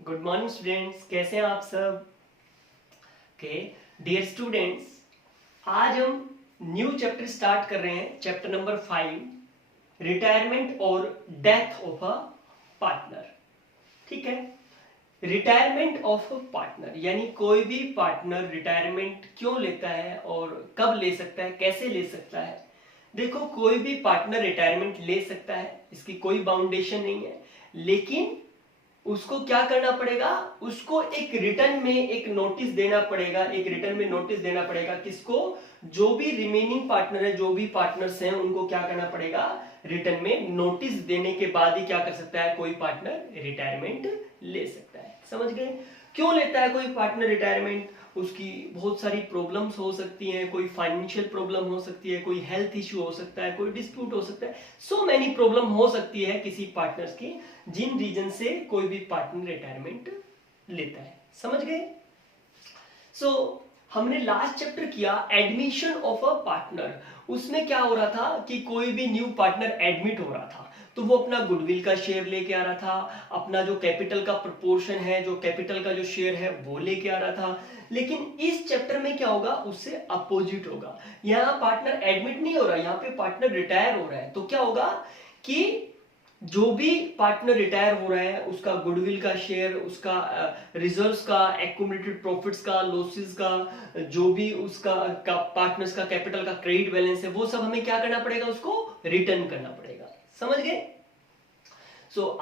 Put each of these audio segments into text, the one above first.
Good morning students, कैसे हैं आप सब? ओके डियर स्टूडेंट्स, आज हम न्यू चैप्टर स्टार्ट कर रहे हैं, चैप्टर नंबर 5, रिटायरमेंट और डेथ ऑफ अ पार्टनर। ठीक है, रिटायरमेंट ऑफ अ पार्टनर यानी कोई भी पार्टनर रिटायरमेंट क्यों लेता है और कब ले सकता है, कैसे ले सकता है। देखो, कोई भी पार्टनर रिटायरमेंट ले सकता है, इसकी कोई बाउंडेशन नहीं है, लेकिन उसको क्या करना पड़ेगा, उसको एक रिटर्न में एक नोटिस देना पड़ेगा, एक रिटर्न में नोटिस देना पड़ेगा। किसको? जो भी रिमेनिंग पार्टनर है, जो भी पार्टनर्स हैं, उनको क्या करना पड़ेगा, रिटर्न में नोटिस देने के बाद ही क्या कर सकता है कोई पार्टनर रिटायरमेंट ले सकता है। समझ गए? क्यों लेता है कोई पार्टनर रिटायरमेंट? उसकी बहुत सारी प्रॉब्लम्स हो सकती हैं, कोई फाइनेंशियल प्रॉब्लम हो सकती है, कोई हेल्थ इश्यू हो सकता है, कोई डिस्प्यूट हो सकता है, सो मेनी प्रॉब्लम हो सकती है किसी पार्टनर्स की, जिन रीजन से कोई भी पार्टनर रिटायरमेंट लेता है। समझ गए? सो हमने लास्ट चैप्टर किया एडमिशन ऑफ अ पार्टनर। उसमें क्या हो रहा था कि कोई भी न्यू पार्टनर एडमिट हो रहा था तो वो अपना गुडविल का शेयर लेके आ रहा था, अपना जो कैपिटल का प्रोपोर्शन है, जो कैपिटल का जो शेयर है वो लेके आ रहा था। लेकिन इस चैप्टर में क्या होगा, उससे अपोजिट होगा। यहाँ पार्टनर एडमिट नहीं हो रहा, यहाँ पे पार्टनर रिटायर हो रहा है। तो क्या होगा कि जो भी पार्टनर रिटायर हो रहा है उसका गुडविल का शेयर, उसका रिजर्व्स का, एक्यूमुलेटेड प्रॉफिट्स का, लॉसेस का, जो भी उसका पार्टनर्स का कैपिटल का क्रेडिट बैलेंस है, वो सब हमें क्या करना पड़ेगा, उसको रिटर्न करना पड़ेगा। समझ गए?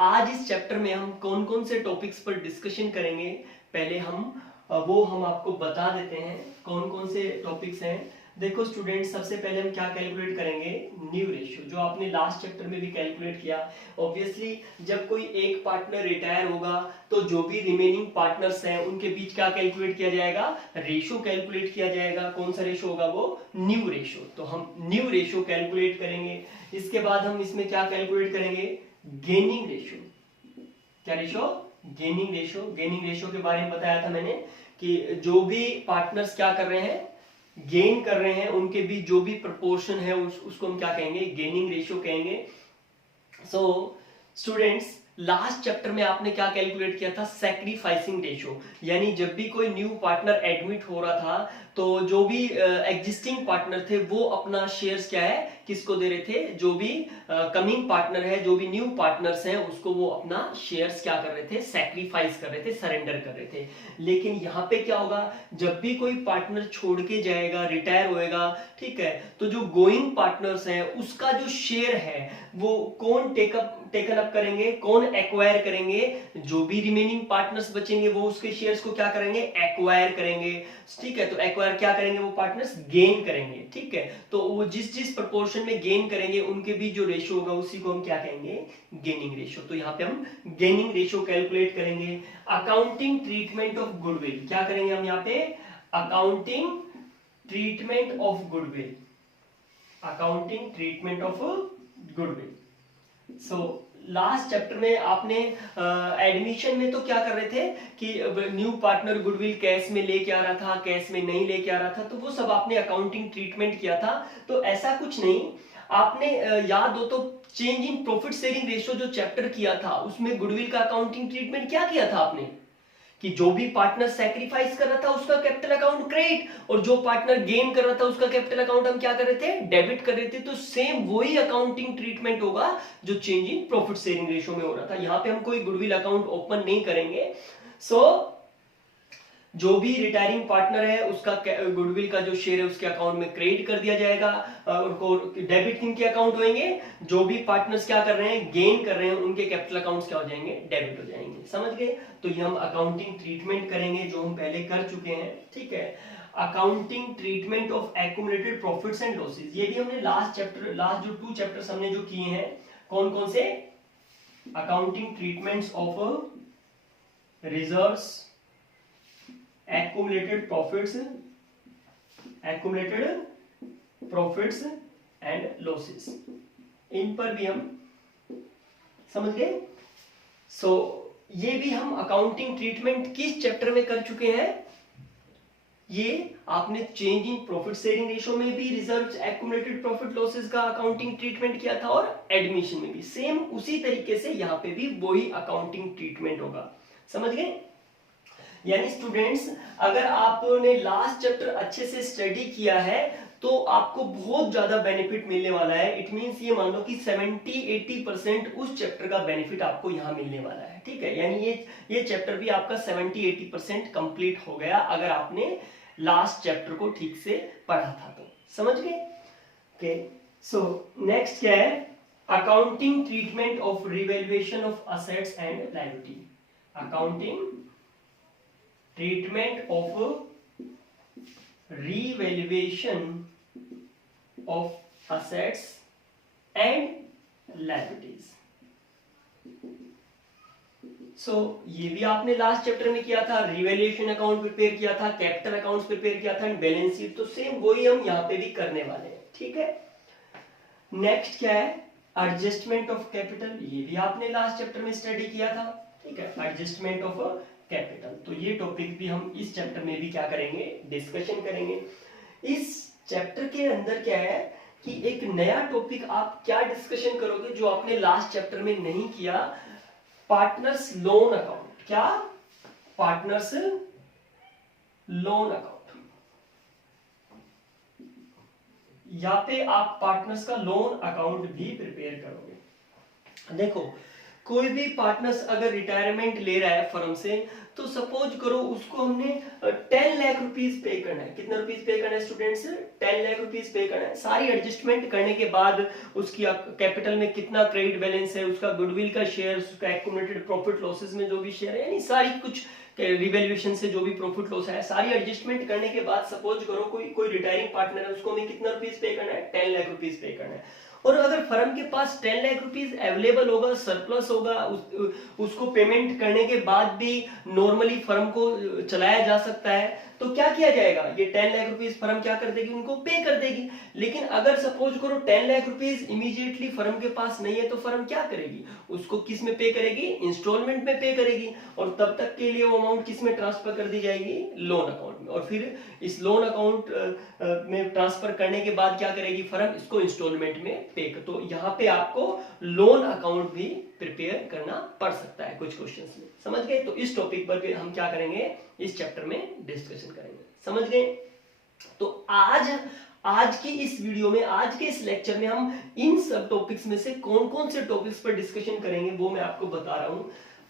आज इस चैप्टर में हम कौन कौन से टॉपिक्स पर डिस्कशन करेंगे, पहले हम आपको बता देते हैं कौन कौन से टॉपिक्स हैं। देखो स्टूडेंट, सबसे पहले हम क्या कैलकुलेट करेंगे, न्यू रेशियो, जो आपने लास्ट चैप्टर में भी कैलकुलेट किया। ऑब्वियसली जब कोई एक पार्टनर रिटायर होगा तो जो भी रिमेनिंग पार्टनर्स हैं उनके बीच क्या कैलकुलेट किया जाएगा, रेशियो कैलकुलेट किया जाएगा। कौन सा रेशियो होगा, वो न्यू रेशियो। तो हम न्यू रेशियो कैलकुलेट करेंगे। इसके बाद हम इसमें क्या कैलकुलेट करेंगे, गेनिंग रेशियो। क्या ratio? Gaining ratio. Gaining ratio के बारे में बताया था मैंने कि जो भी पार्टनर्स क्या कर रहे हैं, गेन कर रहे हैं, उनके बीच जो भी प्रोपोर्शन है उसको हम क्या कहेंगे, गेनिंग रेशियो कहेंगे। सो स्टूडेंट्स, लास्ट चैप्टर में आपने क्या कैलकुलेट किया था, सैक्रिफाइसिंग रेशियो। यानी जब भी कोई न्यू पार्टनर एडमिट हो रहा था तो जो भी एग्जिस्टिंग पार्टनर थे वो अपना शेयर्स क्या है, किसको दे रहे थे, जो भी कमिंग पार्टनर है, जो भी न्यू पार्टनर्स हैं, उसको वो अपना शेयर्स क्या कर रहे थे, सैक्रिफाइस कर रहे थे, सरेंडर कर रहे थे। लेकिन यहाँ पे क्या होगा, जब भी कोई पार्टनर छोड़ के जाएगा, रिटायर होएगा, ठीक है, तो जो गोइंग पार्टनर्स हैं उसका जो शेयर है वो कौन टेकन अप करेंगे, कौन एक्वायर करेंगे, जो भी रिमेनिंग पार्टनर्स बचेंगे वो उसके शेयर्स को क्या करेंगे, एक्वायर करेंगे। ठीक है, तो एक्वायर क्या करेंगे, वो पार्टनर्स गेन करेंगे। ठीक है, तो वो जिस जिस प्रोपोर्शन में गेन करेंगे उनके बीच जो रेशियो होगा उसी को हम क्या कहेंगे, गेनिंग रेशियो। तो यहाँ पे हम गेनिंग रेशियो कैलकुलेट करेंगे। अकाउंटिंग ट्रीटमेंट ऑफ गुडविल, क्या करेंगे हम यहाँ पे, accounting treatment of goodwill, accounting treatment of goodwill. So last chapter में आपने एडमिशन में तो क्या कर रहे थे कि न्यू पार्टनर गुडविल कैश में लेके आ रहा था, कैश में नहीं लेके आ रहा था, तो वो सब आपने अकाउंटिंग ट्रीटमेंट किया था। तो ऐसा कुछ नहीं, आपने याद हो तो change in profit sharing ratio जो चैप्टर किया था उसमें गुडविल का अकाउंटिंग ट्रीटमेंट क्या किया था आपने, कि जो भी पार्टनर सैक्रिफाइस कर रहा था उसका कैपिटल अकाउंट क्रेडिट, और जो पार्टनर गेन कर रहा था उसका कैपिटल अकाउंट हम क्या कर रहे थे, डेबिट कर रहे थे। तो सेम वही अकाउंटिंग ट्रीटमेंट होगा जो change in profit sharing ratio में हो रहा था। यहां पे हम कोई गुडविल अकाउंट ओपन नहीं करेंगे। सो जो भी रिटायरिंग पार्टनर है उसका गुडविल का जो शेयर है उसके अकाउंट में क्रेडिट कर दिया जाएगा, उनको डेबिट किन के अकाउंट होंगे, जो भी पार्टनर्स क्या कर रहे हैं, गेन कर रहे हैं, उनके कैपिटल अकाउंट्स क्या हो जाएंगे, डेबिट हो जाएंगे। समझ गए? तो ये हम अकाउंटिंग ट्रीटमेंट करेंगे जो हम पहले कर चुके हैं। ठीक है, accounting treatment of accumulated profits and losses, ये भी हमने लास्ट जो 2 चैप्टर्स हमने जो किए हैं, कौन कौन से, accounting treatments of reserves, accumulated profits and losses, इन पर भी हम समझ गए। सो ये भी हम अकाउंटिंग ट्रीटमेंट किस चैप्टर में कर चुके हैं, ये आपने change in profit sharing ratio में भी रिजर्व्स, एक्यूमुलेटेड प्रॉफिट लॉसेस का अकाउंटिंग ट्रीटमेंट किया था, और एडमिशन में भी सेम उसी तरीके से यहाँ पे भी वही अकाउंटिंग ट्रीटमेंट होगा। समझ गए? यानी स्टूडेंट्स, अगर आपने लास्ट चैप्टर अच्छे से स्टडी किया है तो आपको बहुत ज्यादा बेनिफिट मिलने वाला है। इट मींस ये मान लो कि 70-80% उस चैप्टर का बेनिफिट आपको यहाँ मिलने वाला है, ठीक है? यानी ये चैप्टर भी आपका 70-80% कंप्लीट हो गया अगर आपने लास्ट चैप्टर को ठीक से पढ़ा था तो। समझ गए? ओके, सो नेक्स्ट क्या है? Accounting treatment of revaluation of assets and liability. Accounting treatment of revaluation of assets and liabilities। ये भी आपने लास्ट चैप्टर में किया था, रिवैल्यूएशन अकाउंट प्रिपेयर किया था, कैपिटल अकाउंट्स प्रिपेयर किया था, बैलेंस शीट। तो सेम वही हम यहाँ पे भी करने वाले हैं, ठीक है? नेक्स्ट क्या है? Adjustment of capital. ये भी आपने लास्ट चैप्टर में स्टडी किया था, ठीक है? Adjustment of capital. तो ये टॉपिक भी हम इस चैप्टर में भी क्या करेंगे? डिस्कशन करेंगे। इस चैप्टर के अंदर क्या है कि एक नया टॉपिक आप क्या डिस्कशन करोगे जो आपने लास्ट चैप्टर में नहीं किया? Partners loan account. क्या? Partners loan account. यहाँ पे आप पार्टनर्स का लोन अकाउंट भी प्रिपेयर करोगे। देखो, कोई भी पार्टनर्स अगर रिटायरमेंट ले रहा है फर्म से, तो सपोज करो उसको हमने 10 लाख रुपीस पे करना है। कितना रुपीस पे करना है स्टूडेंट्स? 10 लाख रुपीस पे करना है। सारी एडजस्टमेंट करने के बाद उसकी कैपिटल में कितना क्रेडिट बैलेंस है, उसका गुडविल का शेयर, उसका एक्यूमुलेटेड प्रॉफिट लॉसेस में जो भी शेयर है, यानी सारी कुछ रिवैल्यूएशन से जो भी प्रॉफिट लॉस है, सारी एडजस्टमेंट करने के बाद सपोज करो कोई रिटायरिंग पार्टनर है, उसको हमें कितना रुपीस पे करना है? 10 लाख रुपीस पे करना है। और अगर फर्म के पास 10 लाख रुपीस अवेलेबल होगा, सरप्लस होगा, उसको पेमेंट करने के बाद भी नॉर्मली फर्म को चलाया जा सकता है, तो क्या किया जाएगा? ये 10 लाख रुपीस फर्म क्या कर देगी? उनको पे कर देगी। लेकिन अगर सपोज करो 10 लाख रुपीस इमीडिएटली फर्म के पास नहीं है, तो फर्म क्या करेगी? उसको किस में पे करेगी? इंस्टॉलमेंट में पे करेगी। और तब तक के लिए वो अमाउंट किस में ट्रांसफर कर दी जाएगी? लोन अकाउंट में। और फिर इस लोन अकाउंट में ट्रांसफर करने के बाद क्या करेगी फर्म? इसको इंस्टॉलमेंट में पे कर। तो यहाँ पे आपको लोन अकाउंट भी प्रिपेयर करना पड़ सकता है कुछ क्वेश्चंस में। समझ गए? तो इस टॉपिक पर हम क्या करेंगे? इस चैप्टर में डिस्कशन करेंगे। समझ गए? तो आज की इस वीडियो में, आज के इस लेक्चर में हम इन सब टॉपिक्स में से कौन कौन से टॉपिक्स पर डिस्कशन करेंगे वो मैं आपको बता रहा हूं।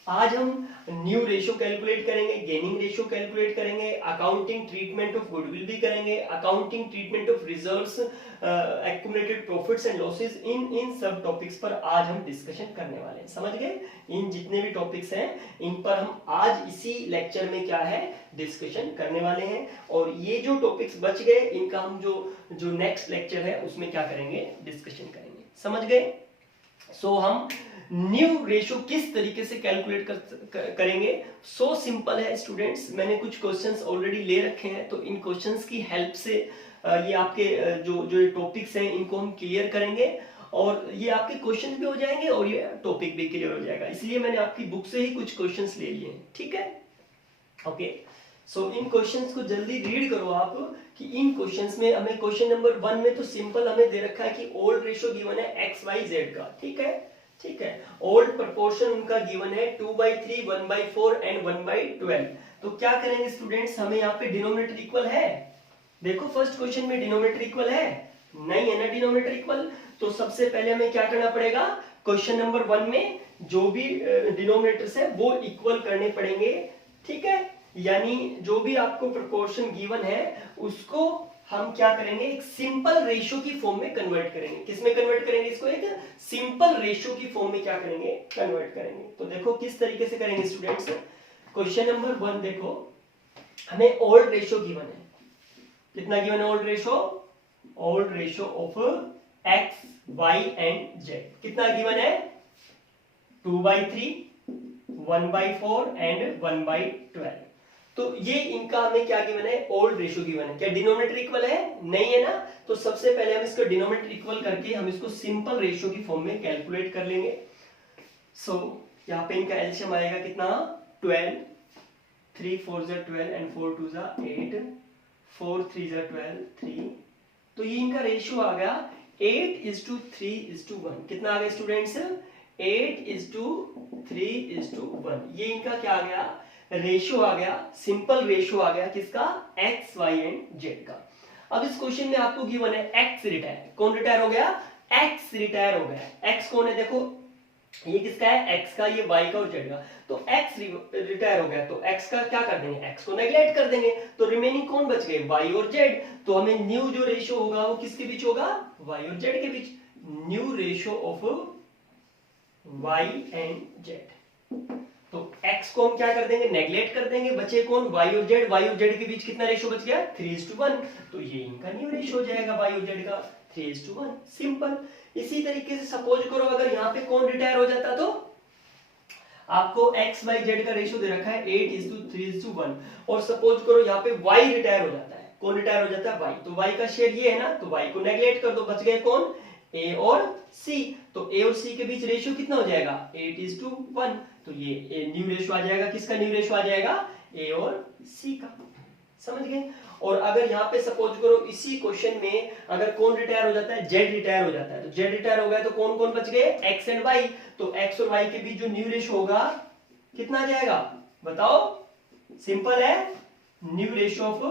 आज हम न्यू रेशो कैलकुलेट करेंगे, गेनिंग रेशो कैलकुलेट करेंगे, अकाउंटिंग ट्रीटमेंट ऑफ गुडविल भी करेंगे, accounting treatment of reserves, accumulated profits and losses. इन सब टॉपिक्स पर आज हम डिस्कशन करने वाले हैं। समझ गए? इन जितने भी टॉपिक्स हैं इन पर हम आज इसी लेक्चर में क्या है? डिस्कशन करने वाले हैं। और ये जो टॉपिक्स बच गए इनका हम जो नेक्स्ट लेक्चर है उसमें क्या करेंगे? डिस्कशन करेंगे। समझ गए? हम न्यू रेशो किस तरीके से कैलकुलेट करेंगे? सो सिंपल है स्टूडेंट्स। मैंने कुछ क्वेश्चंस ऑलरेडी ले रखे हैं, तो इन क्वेश्चंस की हेल्प से ये आपके जो टॉपिक्स हैं इनको हम क्लियर करेंगे, और ये आपके क्वेश्चन भी हो जाएंगे और ये टॉपिक भी क्लियर हो जाएगा। इसलिए मैंने आपकी बुक से ही कुछ क्वेश्चंस ले लिए हैं, ठीक है? ओके, सो इन क्वेश्चंस को जल्दी रीड करो आप कि इन क्वेश्चंस में हमें क्वेश्चन नंबर 1 में तो सिंपल हमें दे रखा है कि ओल्ड रेशो गिवन है XYZ का, ठीक है? ठीक है, ओल्ड प्रोपोर्शन उनका गिवन है 2/3, 1/4 एंड 1/12। तो क्या करेंगे स्टूडेंट्स? हमें यहाँ पे डिनोमिनेटर इक्वल है। देखो फर्स्ट क्वेश्चन में डिनोमिनेटर इक्वल है? नहीं है ना डिनोमिनेटर इक्वल। तो सबसे पहले हमें क्या करना पड़ेगा? क्वेश्चन नंबर 1 में जो भी डिनोमिनेटर्स है वो इक्वल करने पड़ेंगे, ठीक है? यानी जो भी आपको प्रोपोर्शन गिवन है उसको हम क्या करेंगे? एक सिंपल रेशियो की फॉर्म में कन्वर्ट करेंगे। किसमें कन्वर्ट करेंगे? इसको एक सिंपल रेशियो की फॉर्म में क्या करेंगे? कन्वर्ट करेंगे। तो देखो किस तरीके से करेंगे स्टूडेंट्स। क्वेश्चन नंबर 1 देखो, हमें ओल्ड रेशियो गिवन है। कितना गिवन है old ratio? Old ratio of x, y and z कितना गिवन है? 2/3, 1/4 एंड 1/12। तो ये इनका हमें क्या गिवन है? ओल्ड रेशियो गिवन है। क्या डिनोमिनेटर इक्वल है? नहीं है ना। तो सबसे पहले हम इसको डिनोमिनेटर इक्वल करके हम इसको सिंपल रेशियो की फॉर्म में कैलकुलेट कर लेंगे। यहाँ पे इनका एलसीएम आएगा कितना? 12, 3 4 12 एंड 4 2 8, 4 3 12, 3। तो ये इनका रेशियो आ गया 8:3:1। कितना आ गया स्टूडेंट्स? 8:3:1। ये इनका क्या आ गया, रेशो आ गया, सिंपल रेशो आ गया किसका, एक्स वाई एंड जेड का। अब इस क्वेश्चन में आपको गिवन है एक्स रिटायर, कौन रिटायर हो गया, एक्स रिटायर हो गया। एक्स कौन है, देखो ये किसका है, एक्स का, ये वाई का और जेड का। तो एक्स रिटायर हो गया तो एक्स का क्या कर देंगे, एक्स को नेग्लेक्ट कर देंगे, तो रिमेनिंग कौन बच गए, वाई और जेड। तो हमें न्यू जो रेशो होगा वो किसके बीच होगा, वाई और जेड के बीच, new ratio of Y and Z. तो x को हम क्या कर देंगे, नेग्लेक्ट कर देंगे, बचे कौन, y और z। y और z के बीच कितना रेशो बच गया, 3:1। तो ये इनका न्यू रेशो हो जाएगा y और z का 3:1, सिंपल। इसी तरीके से सपोज करो अगर यहाँ पे कौन रिटायर हो जाता, तो आपको x y z का रेशो दे रखा है 8:3:1, और सपोज करो यहाँ पे y रिटायर हो जाता है, कौन रिटायर हो जाता है, y। तो y का शेयर ये है ना, तो y को नेग्लेक्ट कर दो, बच गए कौन, a और c। तो a और c के बीच रेशियो कितना हो जाएगा, 8:1। तो ये न्यू रेशियो आ जाएगा, किसका न्यू रेशियो आ जाएगा, a और c का, समझ गए। और अगर यहाँ पे सपोज करो इसी क्वेश्चन में अगर कौन रिटायर हो जाता है, z रिटायर हो जाता है, तो z रिटायर हो गया तो कौन कौन बच गए, x एंड y। तो x और y के बीच जो न्यू रेशियो होगा कितना आ जाएगा, बताओ, सिंपल है, new ratio of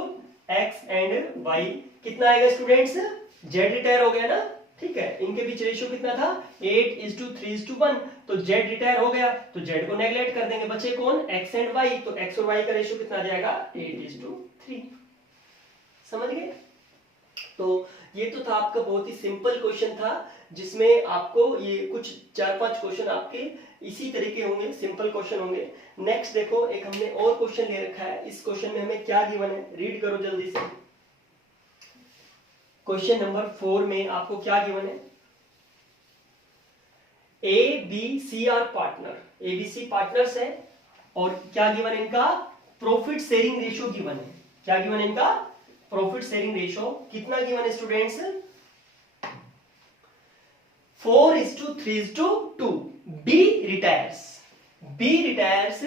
x and y कितना आएगा स्टूडेंट्स, z रिटायर हो गया ना, ठीक है, इनके बीच रेशियो कितना था, 8:3:1। तो z रिटायर हो गया तो z को नेग्लेक्ट कर देंगे, बचे कौन, x एंड y। तो x और y का रेशियो कितना आ जाएगा, 8:3। समझ गए। तो ये तो था आपका बहुत ही सिंपल क्वेश्चन था, जिसमें आपको ये कुछ 4-5 क्वेश्चन आपके इसी तरीके होंगे, सिंपल क्वेश्चन होंगे। नेक्स्ट देखो, एक हमने और क्वेश्चन ले रखा है, इस क्वेश्चन में हमें क्या गिवन है, रीड करो जल्दी से। क्वेश्चन नंबर 4 में आपको क्या गिवन है, A B C are partner, A B C partners है, और क्या गिवन है इनका, प्रॉफिट शेयरिंग रेशियो गिवन है। क्या गिवन है इनका, प्रॉफिट शेयरिंग रेशियो कितना गिवन है students, 4:3:2। B retires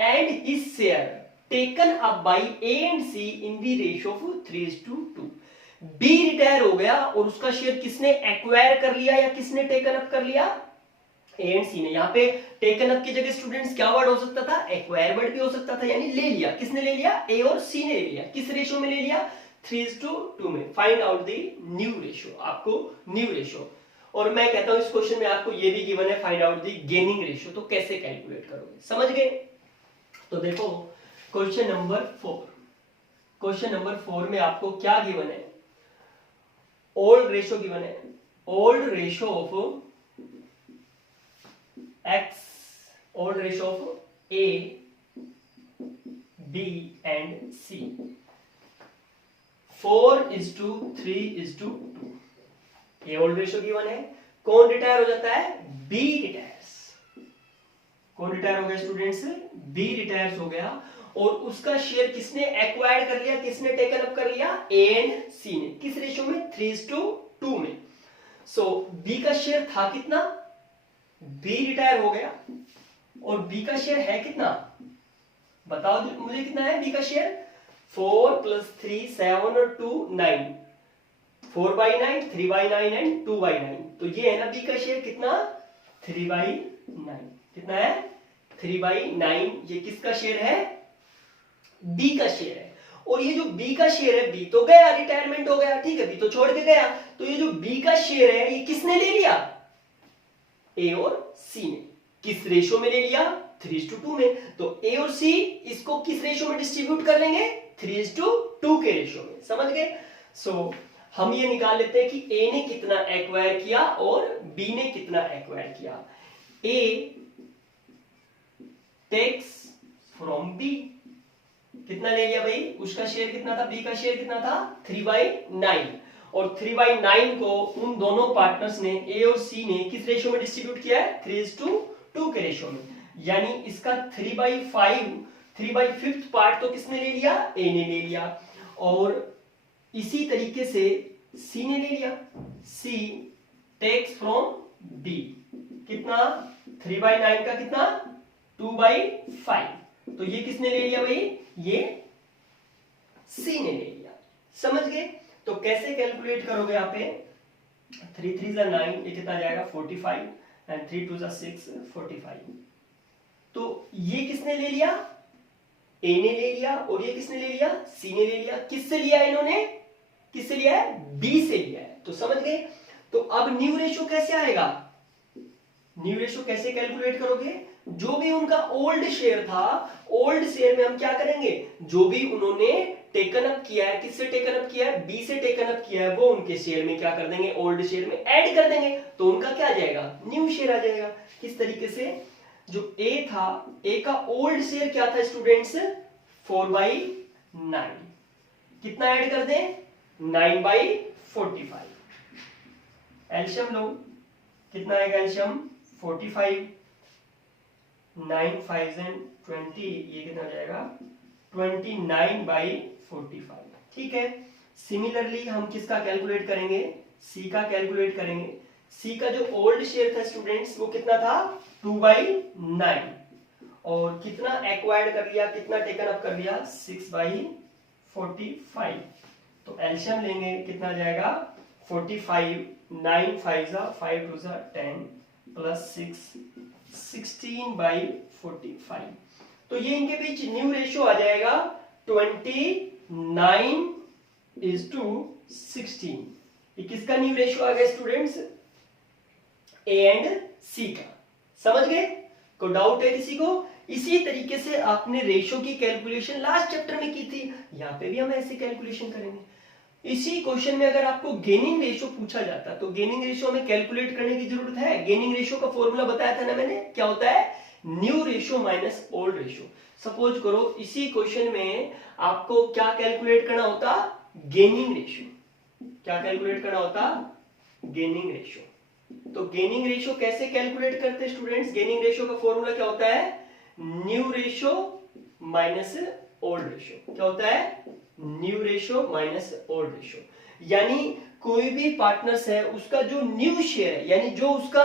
and his share taken up by A and C in the ratio of 3:2। B retire हो गया और उसका शेयर किसने एक्वायर कर लिया या किसने टेकन अप कर लिया, ए एंड सी ने। यहाँ पे टेकन अप की जगह स्टूडेंट्स क्या वर्ड हो सकता था, एक्वायर वर्ड भी हो सकता था, यानी ले लिया, किसने ले लिया, ए और सी ने ले लिया। किस रेशियो में ले लिया, 3:2 में। Find out the new ratio, आपको न्यू रेशियो। और मैं कहता हूं इस क्वेश्चन में आपको ये भी गिवन है, find out the gaining ratio. तो कैसे कैलकुलेट करोगे, समझ गए। तो देखो क्वेश्चन नंबर 4, क्वेश्चन नंबर 4 में आपको क्या गिवन है, ओल्ड रेशियो गिवन है, old ratio of x, old ratio of A, B and C, 4:3:2। ये old ratio गिवन है। कौन रिटायर हो जाता है, B रिटायर्स। कौन रिटायर हो गया स्टूडेंट्स, B रिटायर्स हो गया, और उसका शेयर किसने एक्वायर्ड कर लिया, किसने टेकन अप कर लिया, A एंड C ने। किस रेशियो में, 3:2 में। सो B का शेयर था कितना, बी रिटायर हो गया, और बी का शेयर है कितना, बताओ मुझे कितना है बी का शेयर, 4 + 3 7 और 2 9, 4/9, 3/9 एंड 2/9। तो ये है ना बी का शेयर कितना, 3/9। कितना है, 3/9। ये किसका शेयर है, बी का शेयर है। और ये जो बी का शेयर है, बी तो गया, रिटायरमेंट हो गया, ठीक है, बी तो छोड़ के गया। तो ये जो बी का शेयर है ये किसने ले लिया, ए और सी ने। किस रेशियो में ले लिया, 3:2 में। तो ए और सी इसको किस रेशियो में डिस्ट्रीब्यूट कर लेंगे, 3:2 के रेशियो में, समझ गए। सो हम ये निकाल लेते हैं कि ए ने कितना एक्वायर किया और बी ने कितना एक्वायर किया। ए टेक्स फ्रॉम बी, कितना ले लिया भाई, उसका शेयर कितना था, बी का शेयर कितना था, 3/9, और 3/9 को उन दोनों पार्टनर्स ने, ए और सी ने, किस रेशियो में डिस्ट्रीब्यूट किया है, 3:2 के रेशियो में। यानी इसका 3/5 पार्ट तो किसने ले लिया, ए ने ले लिया, और इसी तरीके से सी ने ले लिया। सी टेक्स फ्रॉम बी, कितना, 3/9 का कितना, 2/5। तो ये किसने ले लिया भाई, ये सी ने ले लिया, समझ गए। तो कैसे कैलकुलेट करोगे यहाँ पे, 3 3 9, ये कितना जाएगा 45, एंड 3 2 6 45। तो ये किसने ले लिया, ए ने ले लिया, और ये किसने ले लिया, सी ने ले लिया। किससे लिया है इन्होंने, किससे लिया है, बी से लिया है। तो समझ गए। तो अब न्यू रेशियो कैसे आएगा, न्यू रेशियो कैसे कैलकुलेट करोगे, जो भी उनका ओल्ड शेयर था, ओल्ड शेयर में हम क्या करेंगे, जो भी उन्होंने टेकन अप किया है, किससे टेकन अप किया है, बी से टेकन अप किया है, वो उनके शेयर में क्या कर देंगे, ओल्ड शेयर में ऐड कर देंगे, तो उनका क्या आ जाएगा, न्यू शेयर आ जाएगा। किस तरीके से, जो ए था, ए का ओल्ड शेयर क्या था स्टूडेंट्स, 4/9, कितना ऐड कर दें, 9/45। एल्शियम लो, कितना आएगा एल्शियम, 45, 9 5 20, ये कितना हो जाएगा, 29/45। ठीक है। सिमिलरली हम किसका कैलकुलेट करेंगे, सी का कैलकुलेट करेंगे। सी का जो ओल्ड शेयर था स्टूडेंट्स, वो कितना था, 2/9, और कितना एक्वायर्ड कर लिया, कितना टेकन अप कर लिया, 6/45। तो एल्शियम लेंगे, कितना आ जाएगा, 45, 9 5 5 2 10 प्लस 6 16/45। तो ये इनके बीच न्यू रेशियो आ जाएगा 29:16। ये किसका न्यू रेशियो आ गया स्टूडेंट्स, ए एंड सी का। समझ गए, को डाउट है किसी को। इसी तरीके से आपने रेशियो की कैलकुलेशन लास्ट चैप्टर में की थी, यहां पे भी हम ऐसे कैलकुलेशन करेंगे। इसी क्वेश्चन में अगर आपको गेनिंग रेशियो पूछा जाता तो गेनिंग रेशियो में कैलकुलेट करने की जरूरत है। गेनिंग रेशियो का फॉर्मूला बताया था ना मैंने, क्या होता है, new ratio minus old ratio. Suppose करो इसी क्वेश्चन में आपको क्या कैलकुलेट करना होता, गेनिंग रेशियो। क्या कैलकुलेट करना होता, गेनिंग रेशियो। तो गेनिंग रेशियो कैसे कैलकुलेट करते हैं स्टूडेंट्स, गेनिंग रेशियो का फॉर्मूला क्या होता है, new ratio minus old ratio. क्या होता है, new ratio minus old ratio. यानी कोई भी पार्टनर्स है, उसका जो न्यू शेयर है, यानी जो उसका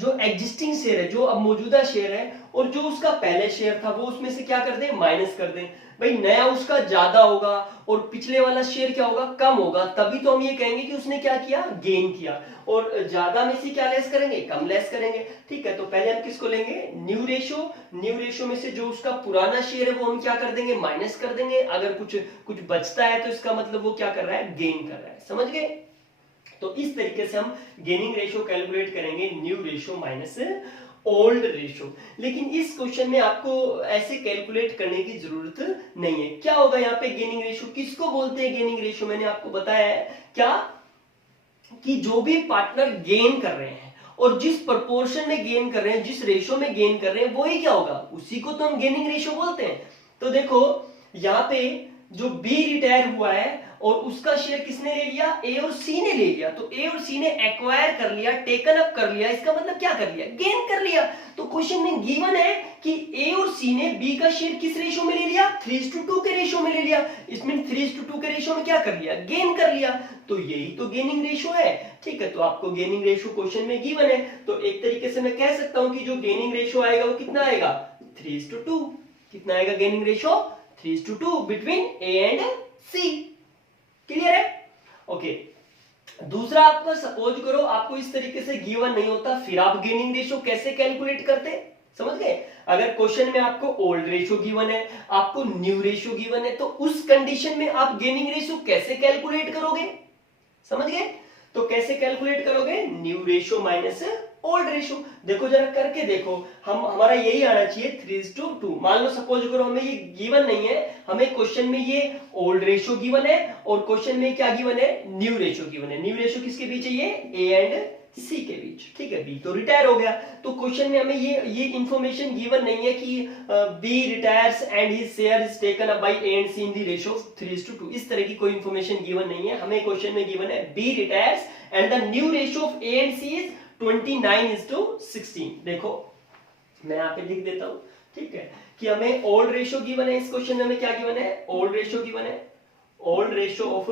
जो एग्जिस्टिंग शेयर है, जो अब मौजूदा शेयर है, और जो उसका पहले शेयर था, वो उसमें से क्या कर दें, माइनस कर दें। भाई नया उसका ज्यादा होगा और पिछले वाला शेयर क्या होगा, कम होगा, तभी तो हम ये कहेंगे कि उसने क्या किया, गेन किया। और ज्यादा में से क्या लेस करेंगे, कम लेस करेंगे। ठीक है, तो पहले हम किसको लेंगे, न्यू रेशियो। न्यू रेशियो में से जो उसका पुराना शेयर है वो हम क्या कर देंगे, माइनस कर देंगे। अगर कुछ बचता है तो इसका मतलब वो क्या कर रहा है, गेन कर रहा है। समझ गए। तो इस तरीके से हम गेनिंग रेशियो कैलकुलेट करेंगे, new ratio minus old ratio. लेकिन इस क्वेश्चन में आपको ऐसे कैलकुलेट करने की जरूरत नहीं है। क्या होगा यहाँ पे, गेनिंग रेशियो किसको बोलते हैं, गेनिंग रेशियो मैंने आपको बताया है क्या, कि जो भी पार्टनर गेन कर रहे हैं और जिस प्रोपोर्शन में गेन कर रहे हैं, जिस रेशियो में गेन कर रहे हैं, वो ही क्या होगा, उसी को तो हम गेनिंग रेशियो बोलते हैं। तो देखो यहाँ पे जो बी रिटायर हुआ है और उसका शेयर किसने ले लिया, ए और सी ने ले लिया। तो ए और सी ने एक्वायर कर लिया, टेकन अप कर लिया, इसका मतलब क्या कर लिया, गेन कर लिया। तो क्वेश्चन में गिवन है कि ए और सी ने बी का शेयर किस रेशियो में ले लिया, 3:2 के रेशियो में ले लिया। इसमें 3:2 के रेशियो में क्या कर लिया, गेन कर लिया। तो यही तो गेनिंग रेशियो है। ठीक है, तो आपको गेनिंग रेशियो क्वेश्चन में गिवन है। तो एक तरीके से मैं कह सकता हूं कि जो गेनिंग रेशियो आएगा वो कितना आएगा, 3:2। कितना आएगा gaining ratio, 3:2 between A and C. Clear है, ओके। दूसरा, आपको सपोज करो आपको इस तरीके से गिवन नहीं होता, फिर आप गेनिंग रेशियो कैसे कैलकुलेट करते, समझ गए। अगर क्वेश्चन में आपको ओल्ड रेशियो गिवन है, आपको न्यू रेशियो गिवन है, तो उस कंडीशन में आप गेनिंग रेशियो कैसे कैलकुलेट करोगे, समझ गए। तो कैसे कैलकुलेट करोगे, new ratio minus old ratio. देखो जरा करके देखो, हमारा यही आना चाहिए 3:2। मान लो सपोज करो हमें ये गिवन नहीं है, हमें क्वेश्चन में ये ओल्ड रेशियो गिवन है और क्वेश्चन में क्या गिवन है, न्यू रेशियो गिवन है। न्यू रेशियो किसके बीच है, ये ए एंड सी के बीच। ठीक है, बी तो रिटायर हो गया, तो क्वेश्चन में हमें ये इंफॉर्मेशन गिवन नहीं है कि B retires and his share is taken up by A and C in the ratio of 3:2। इस तरह की कोई इंफॉर्मेशन गिवन नहीं है। हमें क्वेश्चन में गिवन है B retires and the new ratio of A and C is 29:16। देखो मैं यहाँ पे लिख देता हूं, ठीक है, कि हमें ओल्ड रेशियो गिवन है। इस क्वेश्चन में हमें क्या गिवन है, ओल्ड रेशियो गिवन है, old ratio of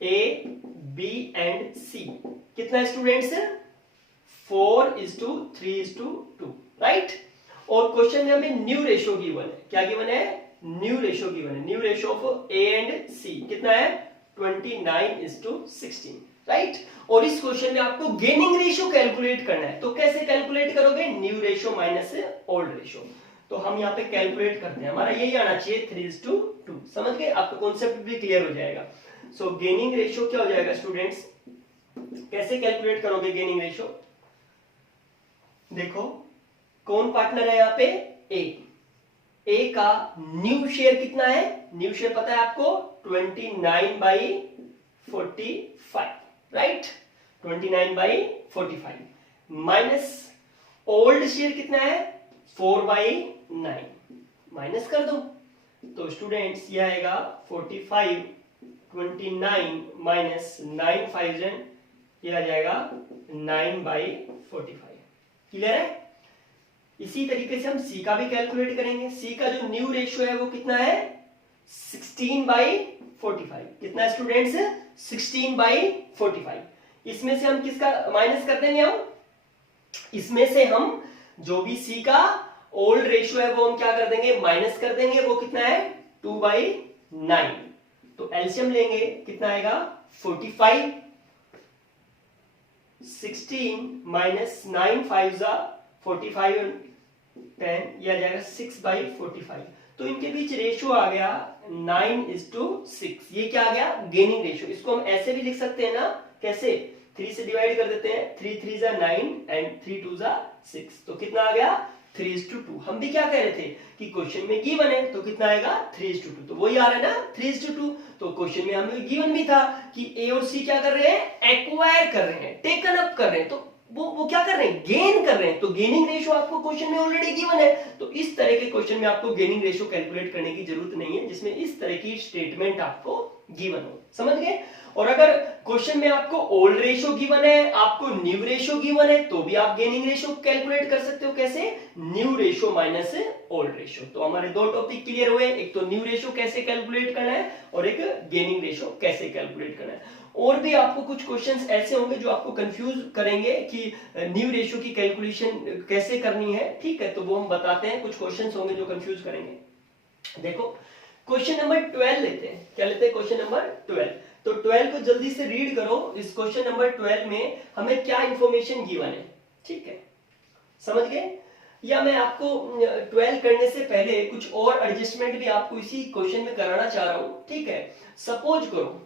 A B and C कितना स्टूडेंट्स, 4:3:2, राइट। और क्वेश्चन में हमें न्यू रेशियो गिवन है, क्या गिवन है, न्यू रेशियो गिवन है। New ratio of A and C कितना है, 29:16। राइट। और इस क्वेश्चन में आपको गेनिंग रेशियो कैलकुलेट करना है, तो कैसे कैलकुलेट करोगे, new ratio minus old ratio. तो हम यहाँ पे कैलकुलेट करते हैं, हमारा यही आना चाहिए 3:2। समझ गए, आपका कॉन्सेप्ट भी क्लियर हो जाएगा। सो गेनिंग रेशियो क्या हो जाएगा स्टूडेंट्स, कैसे कैलकुलेट करोगे गेनिंग रेशियो। देखो कौन पार्टनर है यहाँ पे, ए का न्यू शेयर कितना है, न्यू शेयर पता है आपको 29/45, राइट, 29/45 माइनस ओल्ड शेयर कितना है 4/9, माइनस कर दो। तो स्टूडेंट्स ये आएगा 45, 29 माइनस 9 5 ये आ जाएगा 9/45। क्लियर है। इसी तरीके से हम सी का भी कैलकुलेट करेंगे। सी का जो न्यू रेशियो है वो कितना है 16/45। कितना है स्टूडेंट्स 16/45। इसमें से हम किसका माइनस कर देंगे, हम इसमें से हम जो भी सी का ओल्ड रेशियो है वो हम क्या कर देंगे, माइनस कर देंगे। वो कितना है 2/9। तो एलसीएम लेंगे, कितना आएगा 45, 16 माइनस 9 5 45 10, यह आ जाएगा 6/45। तो इनके बीच रेशियो आ गया 9:6। ये क्या आ गया, गेनिंग रेशियो। इसको हम ऐसे भी लिख सकते हैं ना, कैसे, 3 से डिवाइड कर देते हैं, 3 3 9 एंड 3 2 6। तो कितना आ गया 3:2। हम भी क्या कह रहे थे कि क्वेश्चन में गिवन है, तो कितना आएगा 3:2। तो वही आ रहा है ना 3:2। तो क्वेश्चन में हमें गिवन भी था कि ए और सी क्या कर रहे हैं, एक्वायर कर रहे हैं, टेकन अप कर रहे हैं। तो वो क्या कर रहे हैं, गेन कर रहे हैं। तो गेनिंग रेशियो आपको क्वेश्चन में ऑलरेडी गिवन है। तो इस तरह के क्वेश्चन में आपको गेनिंग रेशियो कैलकुलेट करने की जरूरत नहीं है, जिसमें इस तरह की स्टेटमेंट आपको गिवन हो। समझ गए। और अगर क्वेश्चन में आपको ओल्ड रेशियो गिवन है, आपको न्यू रेशियो गिवन है, तो भी आप गेनिंग रेशियो कैलकुलेट कर सकते हो। कैसे, new ratio minus old ratio. तो हमारे दो टॉपिक क्लियर हुए, एक तो न्यू रेशियो कैसे कैलकुलेट करना है और एक गेनिंग रेशियो कैसे कैलकुलेट करना है। और भी आपको कुछ क्वेश्चंस ऐसे होंगे जो आपको कंफ्यूज करेंगे कि न्यू रेशियो की कैलकुलेशन कैसे करनी है, ठीक है, तो वो हम बताते हैं। कुछ क्वेश्चंस होंगे जो कंफ्यूज करेंगे। देखो क्वेश्चन नंबर 12 लेते हैं। क्या लेते हैं, क्वेश्चन नंबर 12। तो 12 को जल्दी से रीड करो। इस क्वेश्चन नंबर 12 में हमें क्या इंफॉर्मेशन गिवन है, ठीक है, समझ गए। या मैं आपको 12 करने से पहले कुछ और एडजस्टमेंट भी आपको इसी क्वेश्चन में कराना चाह रहा हूं, ठीक है। सपोज करो,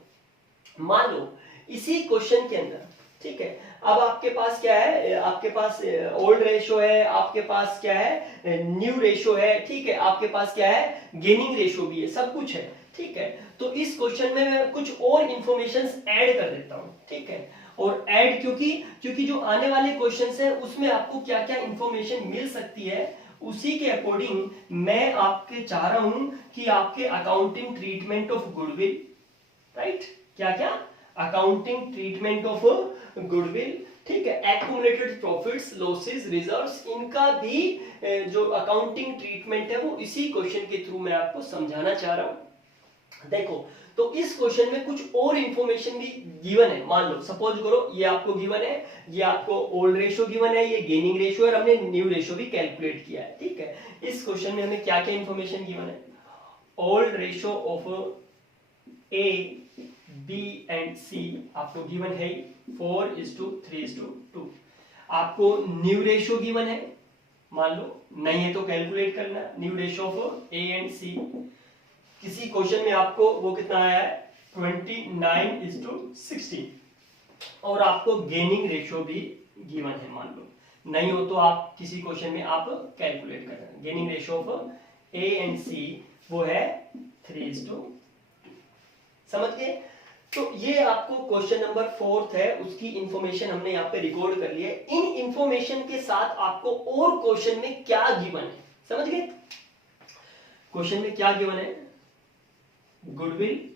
मान लो इसी क्वेश्चन के अंदर, ठीक है, अब आपके पास क्या है, आपके पास ओल्ड रेशियो है, आपके पास क्या है न्यू रेशियो है, ठीक है, आपके पास क्या है गेनिंग रेशियो भी है, सब कुछ है, ठीक है। तो इस क्वेश्चन में मैं कुछ और इंफॉर्मेशंस ऐड कर देता हूं, ठीक है। और ऐड क्योंकि जो आने वाले क्वेश्चंस है उसमें आपको क्या क्या इंफॉर्मेशन मिल सकती है, उसी के अकॉर्डिंग मैं आपके चाह रहा हूं कि आपके accounting treatment of goodwill, right, क्या क्या, अकाउंटिंग ट्रीटमेंट ऑफ गुडविल, ठीक है, एक्यूमुलेटेड प्रॉफिट्स, लॉसेस, रिजर्व्स, इनका भी जो अकाउंटिंग ट्रीटमेंट है वो इसी क्वेश्चन के थ्रू मैं आपको समझाना चाह रहा हूं। देखो, तो इस क्वेश्चन में कुछ और इंफॉर्मेशन भी गिवन है। मान लो सपोज करो ये आपको गिवन है, ये आपको ओल्ड रेशियो गिवन है, ये गेनिंग रेशियो और हमने न्यू रेशियो भी कैलकुलेट किया है, ठीक है। इस क्वेश्चन में हमें क्या क्या इंफॉर्मेशन गिवन है, old ratio of A B and C आपको गिवन है 4:3:2। आपको न्यू रेशियो गिवन है, मान लो नहीं है तो कैलकुलेट करना, new ratio of A and C. किसी क्वेश्चन में आपको वो कितना आया है 29:16। और आपको गेनिंग रेशियो भी गिवन है, मान लो नहीं हो तो आप किसी क्वेश्चन में आप कैलकुलेट करना। Gaining ratio of A and C वो है 3:2। समझ गए। तो ये आपको क्वेश्चन नंबर 4 है, उसकी इंफॉर्मेशन हमने यहाँ पे रिकॉर्ड कर लिया है। इन इंफॉर्मेशन के साथ आपको और क्वेश्चन में क्या गिवन है, समझ गए। क्वेश्चन में क्या गिवन है, goodwill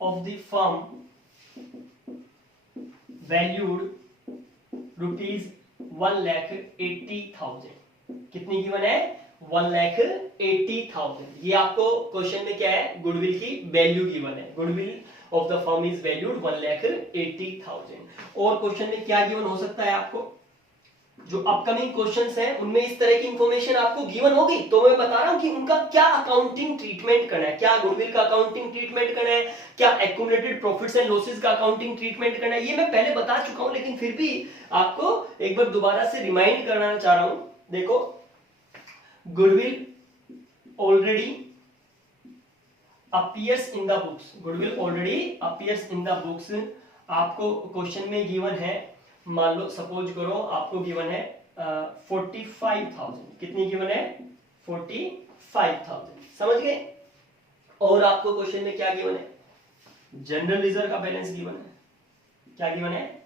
of the firm valued ₹1,80,000। कितनी गिवन है, 1,80,000। ये आपको क्वेश्चन में क्या है, गुडविल की वैल्यू गिवन है। Goodwill of the firm is valued 1,80,000। और क्वेश्चन में क्या गिवन हो सकता है आपको, जो अपकमिंग क्वेश्चंस हैं उनमें इस तरह की इंफॉर्मेशन आपको गिवन होगी, तो मैं बता रहा हूं कि उनका क्या अकाउंटिंग ट्रीटमेंट करना है, क्या गुडविल का अकाउंटिंग ट्रीटमेंट करना है, क्या एक्यूमुलेटेड प्रॉफिट्स एंड लॉसेस का अकाउंटिंग ट्रीटमेंट करना है, ये मैं पहले बता चुका हूं, लेकिन फिर भी आपको एक बार दोबारा से रिमाइंड कराना चाह रहा हूं। देखो, goodwill already appears in the books, goodwill already appears in the books। आपको क्वेश्चन में गिवन है, मान लो सपोज करो आपको गिवन है 45,000, कितनी गिवन है 45,000, समझ गए। और आपको क्वेश्चन में क्या गिवन है, जनरल रिजर्व का बैलेंस गिवन है, क्या गिवन है,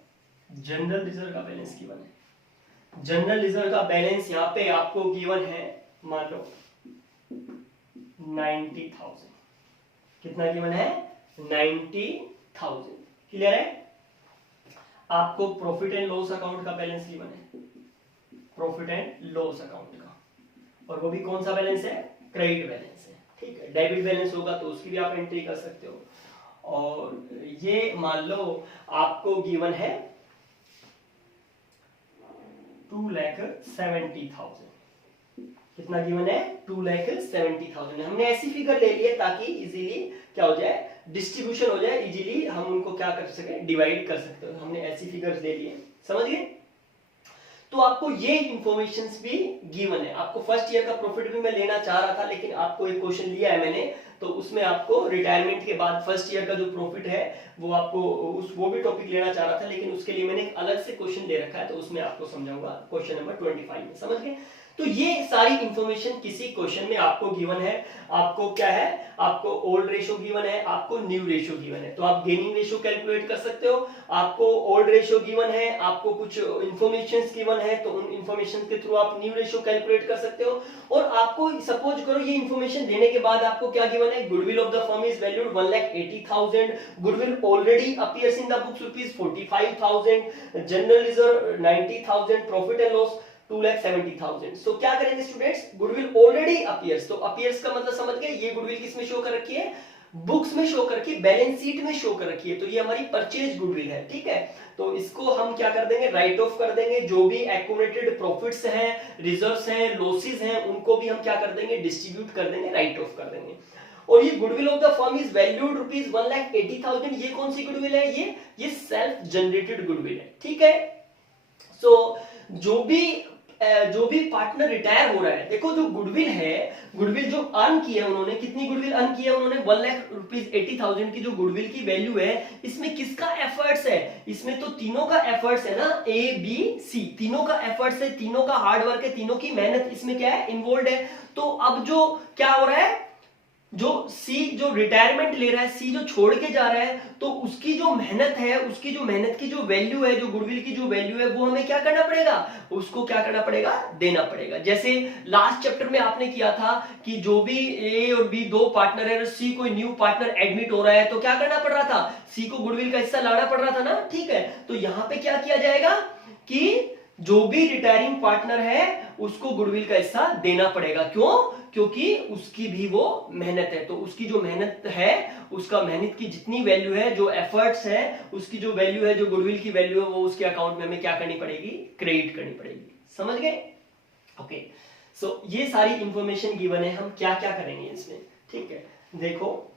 जनरल रिजर्व का बैलेंस गिवन है। जनरल रिजर्व का बैलेंस यहाँ पे आपको गिवन है, मान लो 90,000, कितना गिवन है 90,000, क्लियर है। आपको प्रॉफिट एंड लॉस अकाउंट का बैलेंस गिवन है, प्रॉफिट एंड लॉस अकाउंट का, और वो भी कौन सा बैलेंस है, क्रेडिट बैलेंस है, ठीक है। डेबिट बैलेंस होगा तो उसकी भी आप एंट्री कर सकते हो। और ये मान लो आपको गिवन है 2,70,000, कितना गिवन है 2,70,000। हमने ऐसी फिगर ले ली है ताकि इजीली क्या हो जाए, डिस्ट्रीब्यूशन हो जाए, इजीली हम उनको क्या कर सके, डिवाइड कर सकते हो। हमने ऐसी फिगर्स ले ली है, समझ गए। तो आपको ये इंफॉर्मेशंस भी गिवन है। आपको फर्स्ट ईयर का प्रॉफिट भी मैं लेना चाह रहा था, लेकिन आपको एक क्वेश्चन लिया है मैंने, तो उसमें आपको रिटायरमेंट के बाद फर्स्ट ईयर का जो प्रॉफिट है वो आपको वो भी टॉपिक लेना चाह रहा था, लेकिन उसके लिए मैंने एक अलग से क्वेश्चन दे रखा है, तो उसमें आपको समझाऊंगा क्वेश्चन नंबर 25 में, समझ गए। तो ये सारी इंफॉर्मेशन किसी क्वेश्चन में आपको गिवन है। आपको क्या है, आपको ओल्ड रेशियो गिवन है, आपको न्यू रेशियो गिवन है, तो आप गेनिंग रेशियो कैलकुलेट कर सकते हो। आपको ओल्ड रेशियो गिवन है, आपको कुछ इंफॉर्मेशंस गिवन है, तो उन इंफॉर्मेशन के थ्रू आप न्यू रेशियो कैलकुलेट कर सकते हो। और आपको सपोज करो ये इंफॉर्मेशन देने के बाद आपको क्या गिवन है, goodwill of the firm is valued 1,80,000, goodwill already appears in the books rupees 45,000, general reserve 90,000, profit and loss 2,70,000। सो क्या करेंगे स्टूडेंट्स, गुडविल ऑलरेडी अपीयर्स, तो अपीयर्स का मतलब समझ गए, ये गुडविल किस में शो कर रखी है, बुक्स में शो कर रखी है, बैलेंस शीट में शो कर रखी है, तो ये हमारी परचेज गुडविल है, ठीक है। तो इसको हम क्या कर देंगे, राइट ऑफ कर देंगे। जो भी एक्यूमुलेटेड प्रॉफिट्स हैं, रिजर्व्स हैं, लॉसेस हैं, उनको भी हम क्या कर देंगे, डिस्ट्रीब्यूट कर देंगे, राइट ऑफ कर देंगे। और ये goodwill of the firm is valued rupees 1,80,000, ये कौन सी गुडविल है, ये सेल्फ जनरेटेड गुडविल है, ठीक है। सो जो भी पार्टनर रिटायर हो रहा है, देखो जो गुडविल है, गुडविल जो अर्न किया है उन्होंने, कितनी गुडविल अर्न किया है उन्होंने, 1,80,000 की जो गुडविल की वैल्यू है, इसमें किसका एफर्ट्स है, इसमें तो तीनों का एफर्ट्स है ना, ए बी सी, तीनों का एफर्ट्स है, तीनों का हार्ड वर्क है, तीनों की मेहनत इसमें क्या है, इन्वॉल्व है। तो अब जो क्या हो रहा है, जो सी जो रिटायरमेंट ले रहा है, सी जो छोड़ के जा रहा है, तो उसकी जो मेहनत है, उसकी जो मेहनत की जो वैल्यू है, जो गुडविल की जो वैल्यू है, वो हमें क्या करना पड़ेगा, उसको क्या करना पड़ेगा, देना पड़ेगा। जैसे लास्ट चैप्टर में आपने किया था कि जो भी ए और बी दो पार्टनर है, सी कोई न्यू पार्टनर एडमिट हो रहा है, तो क्या करना पड़ रहा था, सी को गुडविल का हिस्सा लाना पड़ रहा था ना, ठीक है। तो यहां पे क्या किया जाएगा कि जो भी रिटायरिंग पार्टनर है उसको गुडविल का हिस्सा देना पड़ेगा। क्यों, क्योंकि उसकी भी वो मेहनत है, तो उसकी जो मेहनत है, उसका मेहनत की जितनी वैल्यू है, जो एफर्ट्स है, उसकी जो वैल्यू है, जो गुडविल की वैल्यू है, वो उसके अकाउंट में हमें क्या करनी पड़ेगी, क्रेडिट करनी पड़ेगी, समझ गए। ओके, सो ये सारी इंफॉर्मेशन गिवन है, हम क्या क्या करेंगे इसमें, ठीक है। देखो,